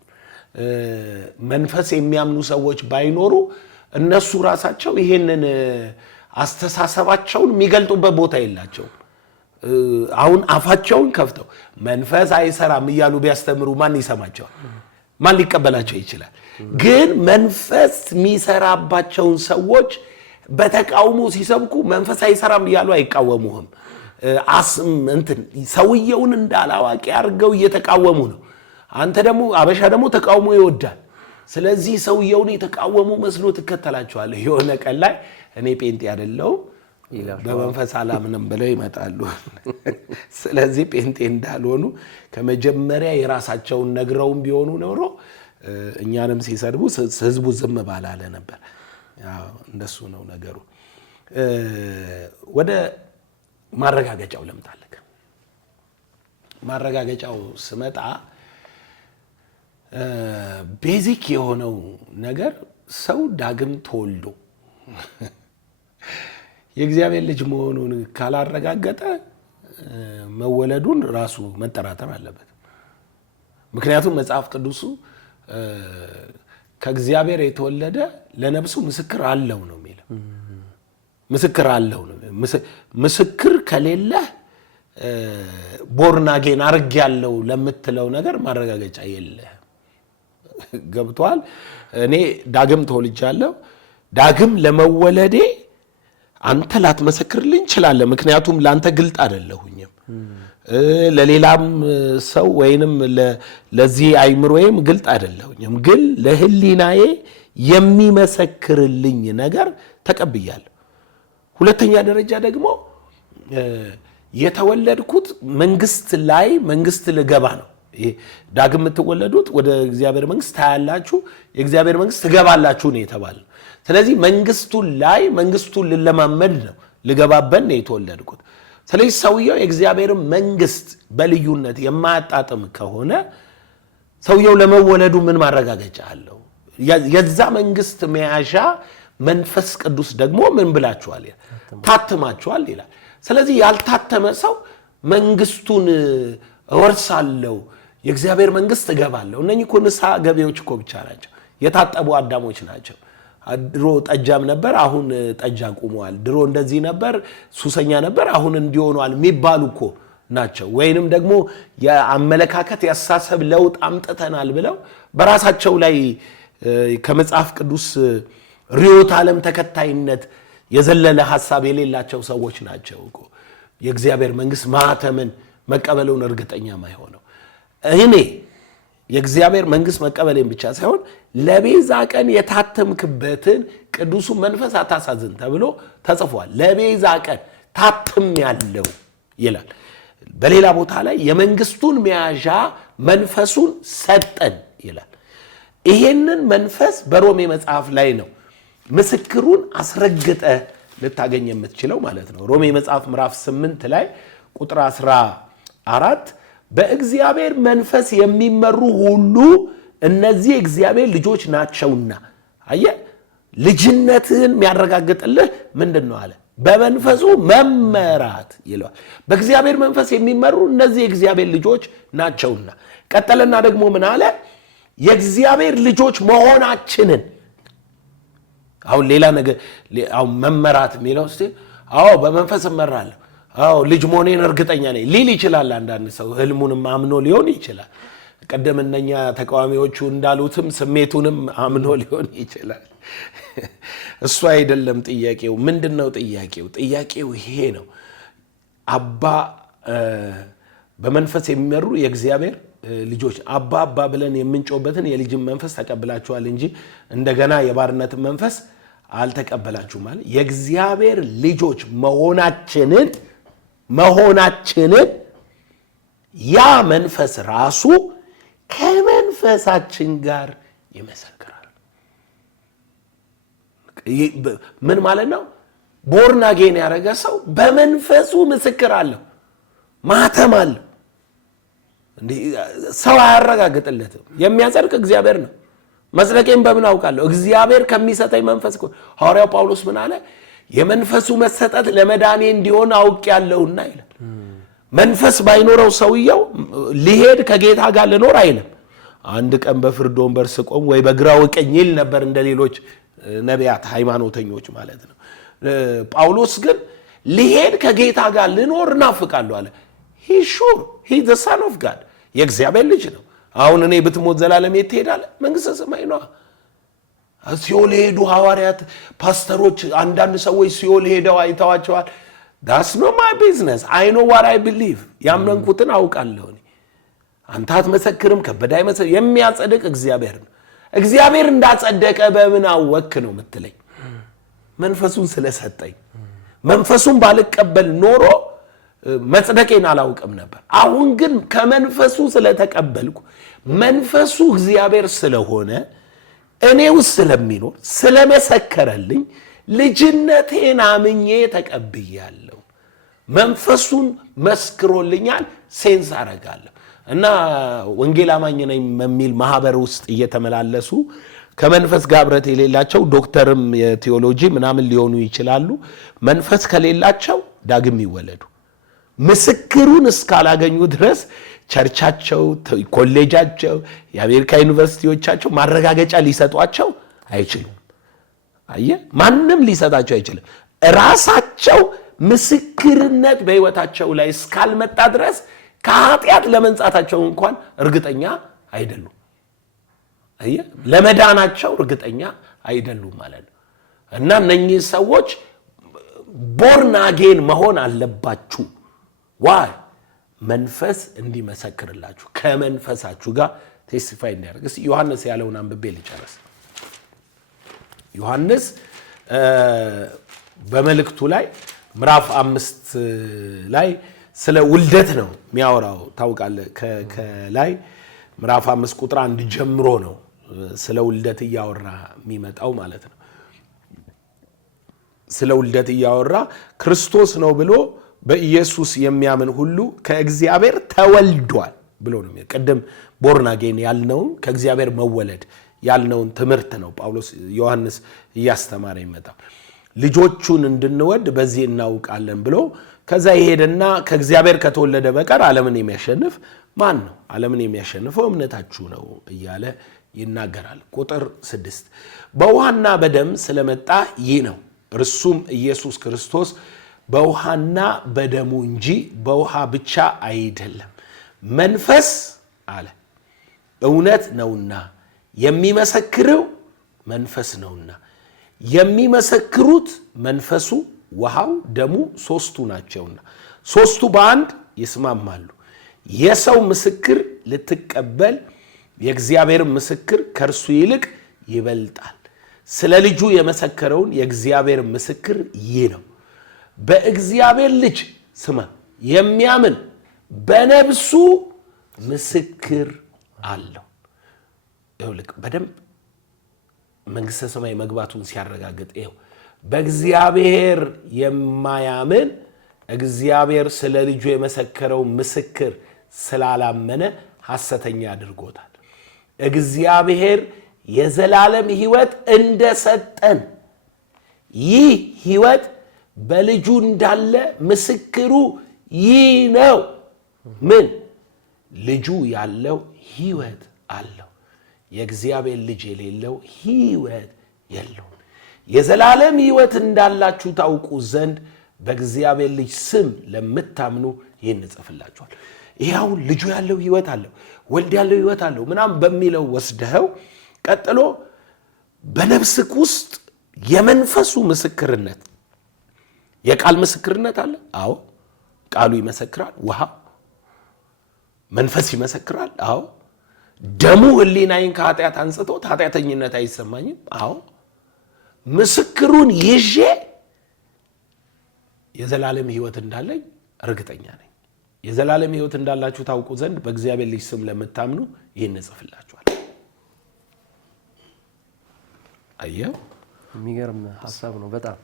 መንፈስ የሚያምኑ ሰዎች ባይኖሩ እነሱ ራሳቸው ይሄንን አስተሳሰባቸውን የሚገልጡበት ቦታ የላቸው አሁን አፋቸውን ከፍተው መንፈስ አይሰራም ይያሉ ቢያስተምሩ ማን ይሰማቸዋል ማን ሊቀበላቸው ይችላል ግን መንፈስ የሚሰራባቸውን ሰዎች በተቃውሞ ሲሰብኩ መንፈስ አይሰራም ይያሉ አይቃወሙህም እንትን ሰውየውን እንዳላዋቂ አርገው እየተቃወሙ ነው አንተ ደግሞ አበሻ ደግሞ ተቃውሞ ይወዳል ስለዚህ ሰውየውን የተቃወሙ መስሎ ተከተላቸዋለህ የሆነ ቀን ላይ እኔ ጴንጤ አይደለው በመንፈስ አላምንም ብለው ይመጣሉ ስለዚህ ጴንጤ እንዳልሆኑ ከመጀመሪያ የራሳቸውን ነግረውም ቢሆኑ ኖሮ እኛንም ሲሰድቡ ህዝቡ ዝም ባላለ ነበር ያው እንደሱ ነው ነገሩ ወደ ማረጋገጫው ለምጣለክ ማረጋገጫው ስመጣ ቤዚክ የሆነው ነገር ሰው ዳግም ተወልዶ የእግዚአብሔር ልጅ መሆኑን ካላረጋገጠ መወለዱን ራሱ መጠራጠር አለበት። ምክንያቱም መጽሐፍ ቅዱሱ ከእግዚአብሔር የተወለደ ለነፍሱ ምስክር አለው ነው የሚለው። ምስክር አለው ነው። ምስክር ከሌለ ቦርን አጌን አርጌያለሁ ለምትለው ነገር ማረጋገጫ የለህም። ገብቷል? እኔ ዳግም ተወልጃለሁ። ዳግም ለመወለዴ አንተ ላትመሰክርልኝ ይችላል። ምክንያቱም ላንተ ግልጥ አይደለሁኝም። ለሌላም ሰው ወይንም ለዚህ አይምሮዬም ግልጥ አይደለሁኝም። ግን ለህሊናዬ የሚመሰክርልኝ ነገር ተቀብያለሁ። ሁለተኛ ደረጃ ደግሞ የተወለድኩት መንግስት ልገባ ነው። ዳግም የምትወለዱት ወደ እግዚአብሔር መንግስት ታያላችሁ፣ የእግዚአብሔር መንግስት ትገባላችሁ ነው የተባለው። ስለዚህ መንግስቱን ልለማመድ ነው፣ ልገባበት ነው የተወለድኩት። ስለዚህ ሰውየው የእግዚአብሔር መንግስት በልዩነት የማያጣጥም ከሆነ ሰውየው ለመወለዱ ምን ማረጋገጫ አለው? የዛ መንግስት መያዣ መንፈስ ቅዱስ ደግሞ ምን ብላችኋል? ታትማችኋል ይላል። ስለዚህ ያልታተመ ሰው መንግስቱን እወርሳለሁ፣ የእግዚአብሔር መንግስት እገባለሁ። እነኚህ እኮ ንስሐ ገቢዎች እኮ ብቻ ናቸው፣ የታጠቡ አዳሞች ናቸው። ድሮ ጠጃም ነበር፣ አሁን ጠጃ ቆመዋል። ድሮ እንደዚህ ነበር፣ ሱሰኛ ነበር፣ አሁን እንዲሆኗል የሚባሉ እኮ ናቸው። ወይንም ደግሞ የአመለካከት ያሳሰብ ለውጥ አምጥተናል ብለው በራሳቸው ላይ ከመጽሐፍ ቅዱስ ርዕዮተ ዓለም ተከታይነት የዘለለ ሐሳብ የሌላቸው ሰዎች ናቸው እኮ የእግዚአብሔር መንግስት ማህተምን መቀበሉን እርግጠኛ ማይሆነው። እኔ የእግዚአብሔር መንግስት መቀበልን ብቻ ሳይሆን ለቤዛ ቀን የታተምክበትን ቅዱሱ መንፈስ አታሳዝን ተብሎ ተጽፏል። ለቤዛ ቀን ታትም ያለው ይላል። በሌላ ቦታ ላይ የመንግስቱን መያዣ መንፈሱን ሰጠን ይላል። ይሄንን መንፈስ በሮሜ መጽሐፍ ላይ ነው ምስክሩን አስረግጠ ልታገኝ የምትችለው ማለት ነው። ሮሜ መጽሐፍ ምዕራፍ 8 ላይ ቁጥር 14 በእግዚአብሔር መንፈስ የሚመሩ ሁሉ እነዚህ እግዚአብሔር ልጆች ናቸውና። አየህ፣ ልጅነትህን የሚያረጋግጥልህ ምንድነው አለ? በመንፈሱ መመራት ይለዋል። በእግዚአብሔር መንፈስ የሚመሩ እነዚህ እግዚአብሔር ልጆች ናቸውና። ቀጠለና ደግሞ ምን አለ? የእግዚአብሔር ልጆች መሆናችንን። አሁን ሌላ ነገር አሁን መመራት የሚለው እስቲ በመንፈስ እመራለሁ፣ ልጅ መሆኔን እርግጠኛ ነኝ ሊል ይችላል። አንዳንድ ሰው ህልሙንም አምኖ ሊሆን ይችላል። ቀደም እነኛ ተቃዋሚዎቹ እንዳሉትም ስሜቱንም አምኖ ሊሆን ይችላል። እሱ አይደለም ጥያቄው። ምንድነው ጥያቄው? ጥያቄው ይሄ ነው። አባ በመንፈስ የሚመሩ የእግዚአብሔር ልጆች አባ ብለን የምንጮህበትን የልጅን መንፈስ ተቀብላችኋል እንጂ እንደገና የባርነትን መንፈስ አልተቀበላችሁም ማለት የእግዚአብሔር ልጆች መሆናችንን ያ መንፈስ ራሱ ከመንፈሳችን ጋር ይመሰክራል። ምን ማለት ነው? ቦርን አጌን ያደረገ ሰው በመንፈሱ ምስክር አለው፣ ማህተም አለው። ሰው አያረጋግጥለትም። የሚያጸድቅ እግዚአብሔር ነው። መጽደቄን በምን አውቃለሁ? እግዚአብሔር ከሚሰጠኝ መንፈስ። ሐዋርያው ጳውሎስ ምን አለ? የመንፈሱ መሰጠት ለመዳኔ እንዲሆን አውቄያለሁና ይላል። መንፈስ ባይኖረው ሰውየው ሊሄድ ከጌታ ጋር ልኖር አይልም። አንድ ቀን በፍርድ ወንበር ስቆም ወይ በግራው ቀኝ ይል ነበር እንደ ሌሎች ነቢያት ሃይማኖተኞች ማለት ነው። ጳውሎስ ግን ሊሄድ ከጌታ ጋር ልኖር እናፍቃለሁ አለ። he sure he the son of God የእግዚአብሔር ልጅ ነው። አሁን እኔ ብትሞት ዘላለም የት ትሄዳለህ? መንግስተ ሰማይ ነው። ሲኦል ሄዱ ሐዋርያት፣ ፓስተሮች፣ አንዳንድ ሰዎች ሲኦል ሄደው አይተዋቸዋል። that's not my business. I know what I believe. ያመንኩትን አውቃለሁ። አንተ አትመሰክርም፣ ከበደ አይመሰክርም። የሚያጸድቅ እግዚአብሔር ነው። እግዚአብሔር እንዳጸደቀ በምን አወክ ነው የምትለኝ? መንፈሱን ስለሰጠኝ። መንፈሱን ባልቀበል ኖሮ መጽደቄን አላውቅም ነበር። አሁን ግን ከመንፈሱ ስለተቀበልኩ መንፈሱ እግዚአብሔር ስለሆነ እኔ ውስጥ ስለሚኖር ስለመሰከረልኝ ልጅነቴን አምኜ ተቀብያለሁ፣ መንፈሱን መስክሮልኛል፣ ሴንስ አረጋለሁ። እና ወንጌል አማኝ ነኝ በሚል ማህበር ውስጥ እየተመላለሱ ከመንፈስ ጋር ህብረት የሌላቸው ዶክተርም የቴዎሎጂ ምናምን ሊሆኑ ይችላሉ። መንፈስ ከሌላቸው ዳግም ይወለዱ ምስክሩን እስካላገኙ ድረስ ቸርቻቸው፣ ኮሌጃቸው፣ የአሜሪካ ዩኒቨርሲቲዎቻቸው ማረጋገጫ ሊሰጧቸው አይችሉም። ማንም ሊሰጣቸው አይችልም። ራሳቸው ምስክርነት በህይወታቸው ላይ እስካልመጣ ድረስ ከኃጢአት ለመንጻታቸው እንኳን እርግጠኛ አይደሉም። ለመዳናቸው እርግጠኛ አይደሉም ማለት ነው። እና እነኚህ ሰዎች ቦርን አጌን መሆን አለባችሁ። ዋይ መንፈስ እንዲመሰክርላችሁ ከመንፈሳችሁ ጋር ቴስቲፋይ እንዲያደርግ። እስቲ ዮሐንስ ያለውን አንብቤ ልጨርስ። ዮሐንስ በመልእክቱ ላይ ምዕራፍ 5 ላይ ስለ ውልደት ነው የሚያወራው። ታውቃለህ ከላይ ምዕራፍ 5 ቁጥር 1 ጀምሮ ነው ስለ ውልደት እያወራ የሚመጣው ማለት ነው። ስለ ውልደት እያወራ ክርስቶስ ነው ብሎ በኢየሱስ የሚያምን ሁሉ ከእግዚአብሔር ተወልዷል ብሎ ነው። ቀደም ቦርን አጌን ያልነውን ከእግዚአብሔር መወለድ ያልነውን ትምህርት ነው ዮሐንስ እያስተማረ ይመጣው። ልጆቹን እንድንወድ በዚህ እናውቃለን ብሎ ከዛ ይሄድና ከእግዚአብሔር ከተወለደ በቀር ዓለምን የሚያሸንፍ ማን ነው? ዓለምን የሚያሸንፈው እምነታችሁ ነው እያለ ይናገራል። ቁጥር 6 በውሃና በደም ስለመጣ ይህ ነው፣ እርሱም ኢየሱስ ክርስቶስ በውሃና በደሙ እንጂ በውሃ ብቻ አይደለም። መንፈስ አለ እውነት ነውና የሚመሰክረው መንፈስ ነውና የሚመሰክሩት መንፈሱ፣ ውሃው፣ ደሙ ሶስቱ ናቸውና ሶስቱ በአንድ ይስማማሉ። የሰው ምስክር ልትቀበል የእግዚአብሔር ምስክር ከእርሱ ይልቅ ይበልጣል። ስለ ልጁ የመሰከረውን የእግዚአብሔር ምስክር ይህ ነው። በእግዚአብሔር ልጅ ስማ የሚያምን በነፍሱ ምስክር አለው። ይኸውልህ በደንብ መንግሥተ ሰማይ መግባቱን ሲያረጋግጥ ይኸው በእግዚአብሔር የማያምን እግዚአብሔር ስለ ልጁ የመሰከረው ምስክር ስላላመነ ሐሰተኛ አድርጎታል። እግዚአብሔር የዘላለም ሕይወት እንደሰጠን ይህ ሕይወት በልጁ እንዳለ ምስክሩ ይህ ነው። ምን? ልጁ ያለው ሕይወት አለው፣ የእግዚአብሔር ልጅ የሌለው ሕይወት የለውም። የዘላለም ሕይወት እንዳላችሁ ታውቁ ዘንድ በእግዚአብሔር ልጅ ስም ለምታምኑ ይህን እጽፍላችኋል። ይሄው ልጁ ያለው ሕይወት አለው፣ ወልድ ያለው ሕይወት አለው ምናምን በሚለው ወስደው ቀጥሎ በነፍስክ ውስጥ የመንፈሱ ምስክርነት፣ የቃል ምስክርነት አለ። አዎ ቃሉ ይመሰክራል። ውሃ መንፈስ ይመሰክራል። አዎ ደሙ ሕሊናዬን ከኃጢአት አንጽቶት ኃጢአተኝነት አይሰማኝም። አዎ ምስክሩን ይዤ የዘላለም ሕይወት እንዳለኝ እርግጠኛ ነኝ። የዘላለም ሕይወት እንዳላችሁ ታውቁ ዘንድ በእግዚአብሔር ልጅ ስም ለምታምኑ ይህን እጽፍላችኋል። አየው የሚገርም ሐሳብ ነው በጣም።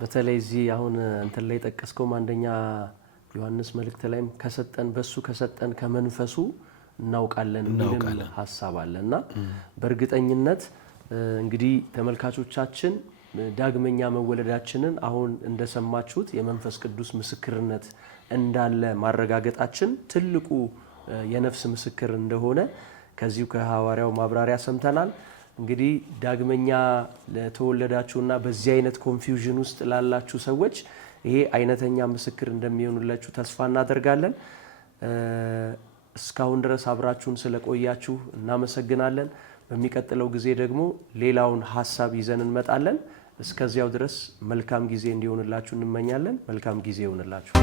በተለይ እዚህ አሁን እንትን ላይ ጠቀስከውም አንደኛ ዮሐንስ መልእክት ላይም ከሰጠን በሱ ከሰጠን ከመንፈሱ እናውቃለን የሚል ሐሳብ አለና በእርግጠኝነት እንግዲህ ተመልካቾቻችን ዳግመኛ መወለዳችንን አሁን እንደሰማችሁት የመንፈስ ቅዱስ ምስክርነት እንዳለ ማረጋገጣችን ትልቁ የነፍስ ምስክር እንደሆነ ከዚሁ ከሐዋርያው ማብራሪያ ሰምተናል። እንግዲህ ዳግመኛ ለተወለዳችሁና በዚህ አይነት ኮንፊውዥን ውስጥ ላላችሁ ሰዎች ይሄ አይነተኛ ምስክር እንደሚሆንላችሁ ተስፋ እናደርጋለን። እስካሁን ድረስ አብራችሁን ስለቆያችሁ እናመሰግናለን። በሚቀጥለው ጊዜ ደግሞ ሌላውን ሐሳብ ይዘን እንመጣለን። እስከዚያው ድረስ መልካም ጊዜ እንዲሆንላችሁ እንመኛለን። መልካም ጊዜ ይሆንላችሁ።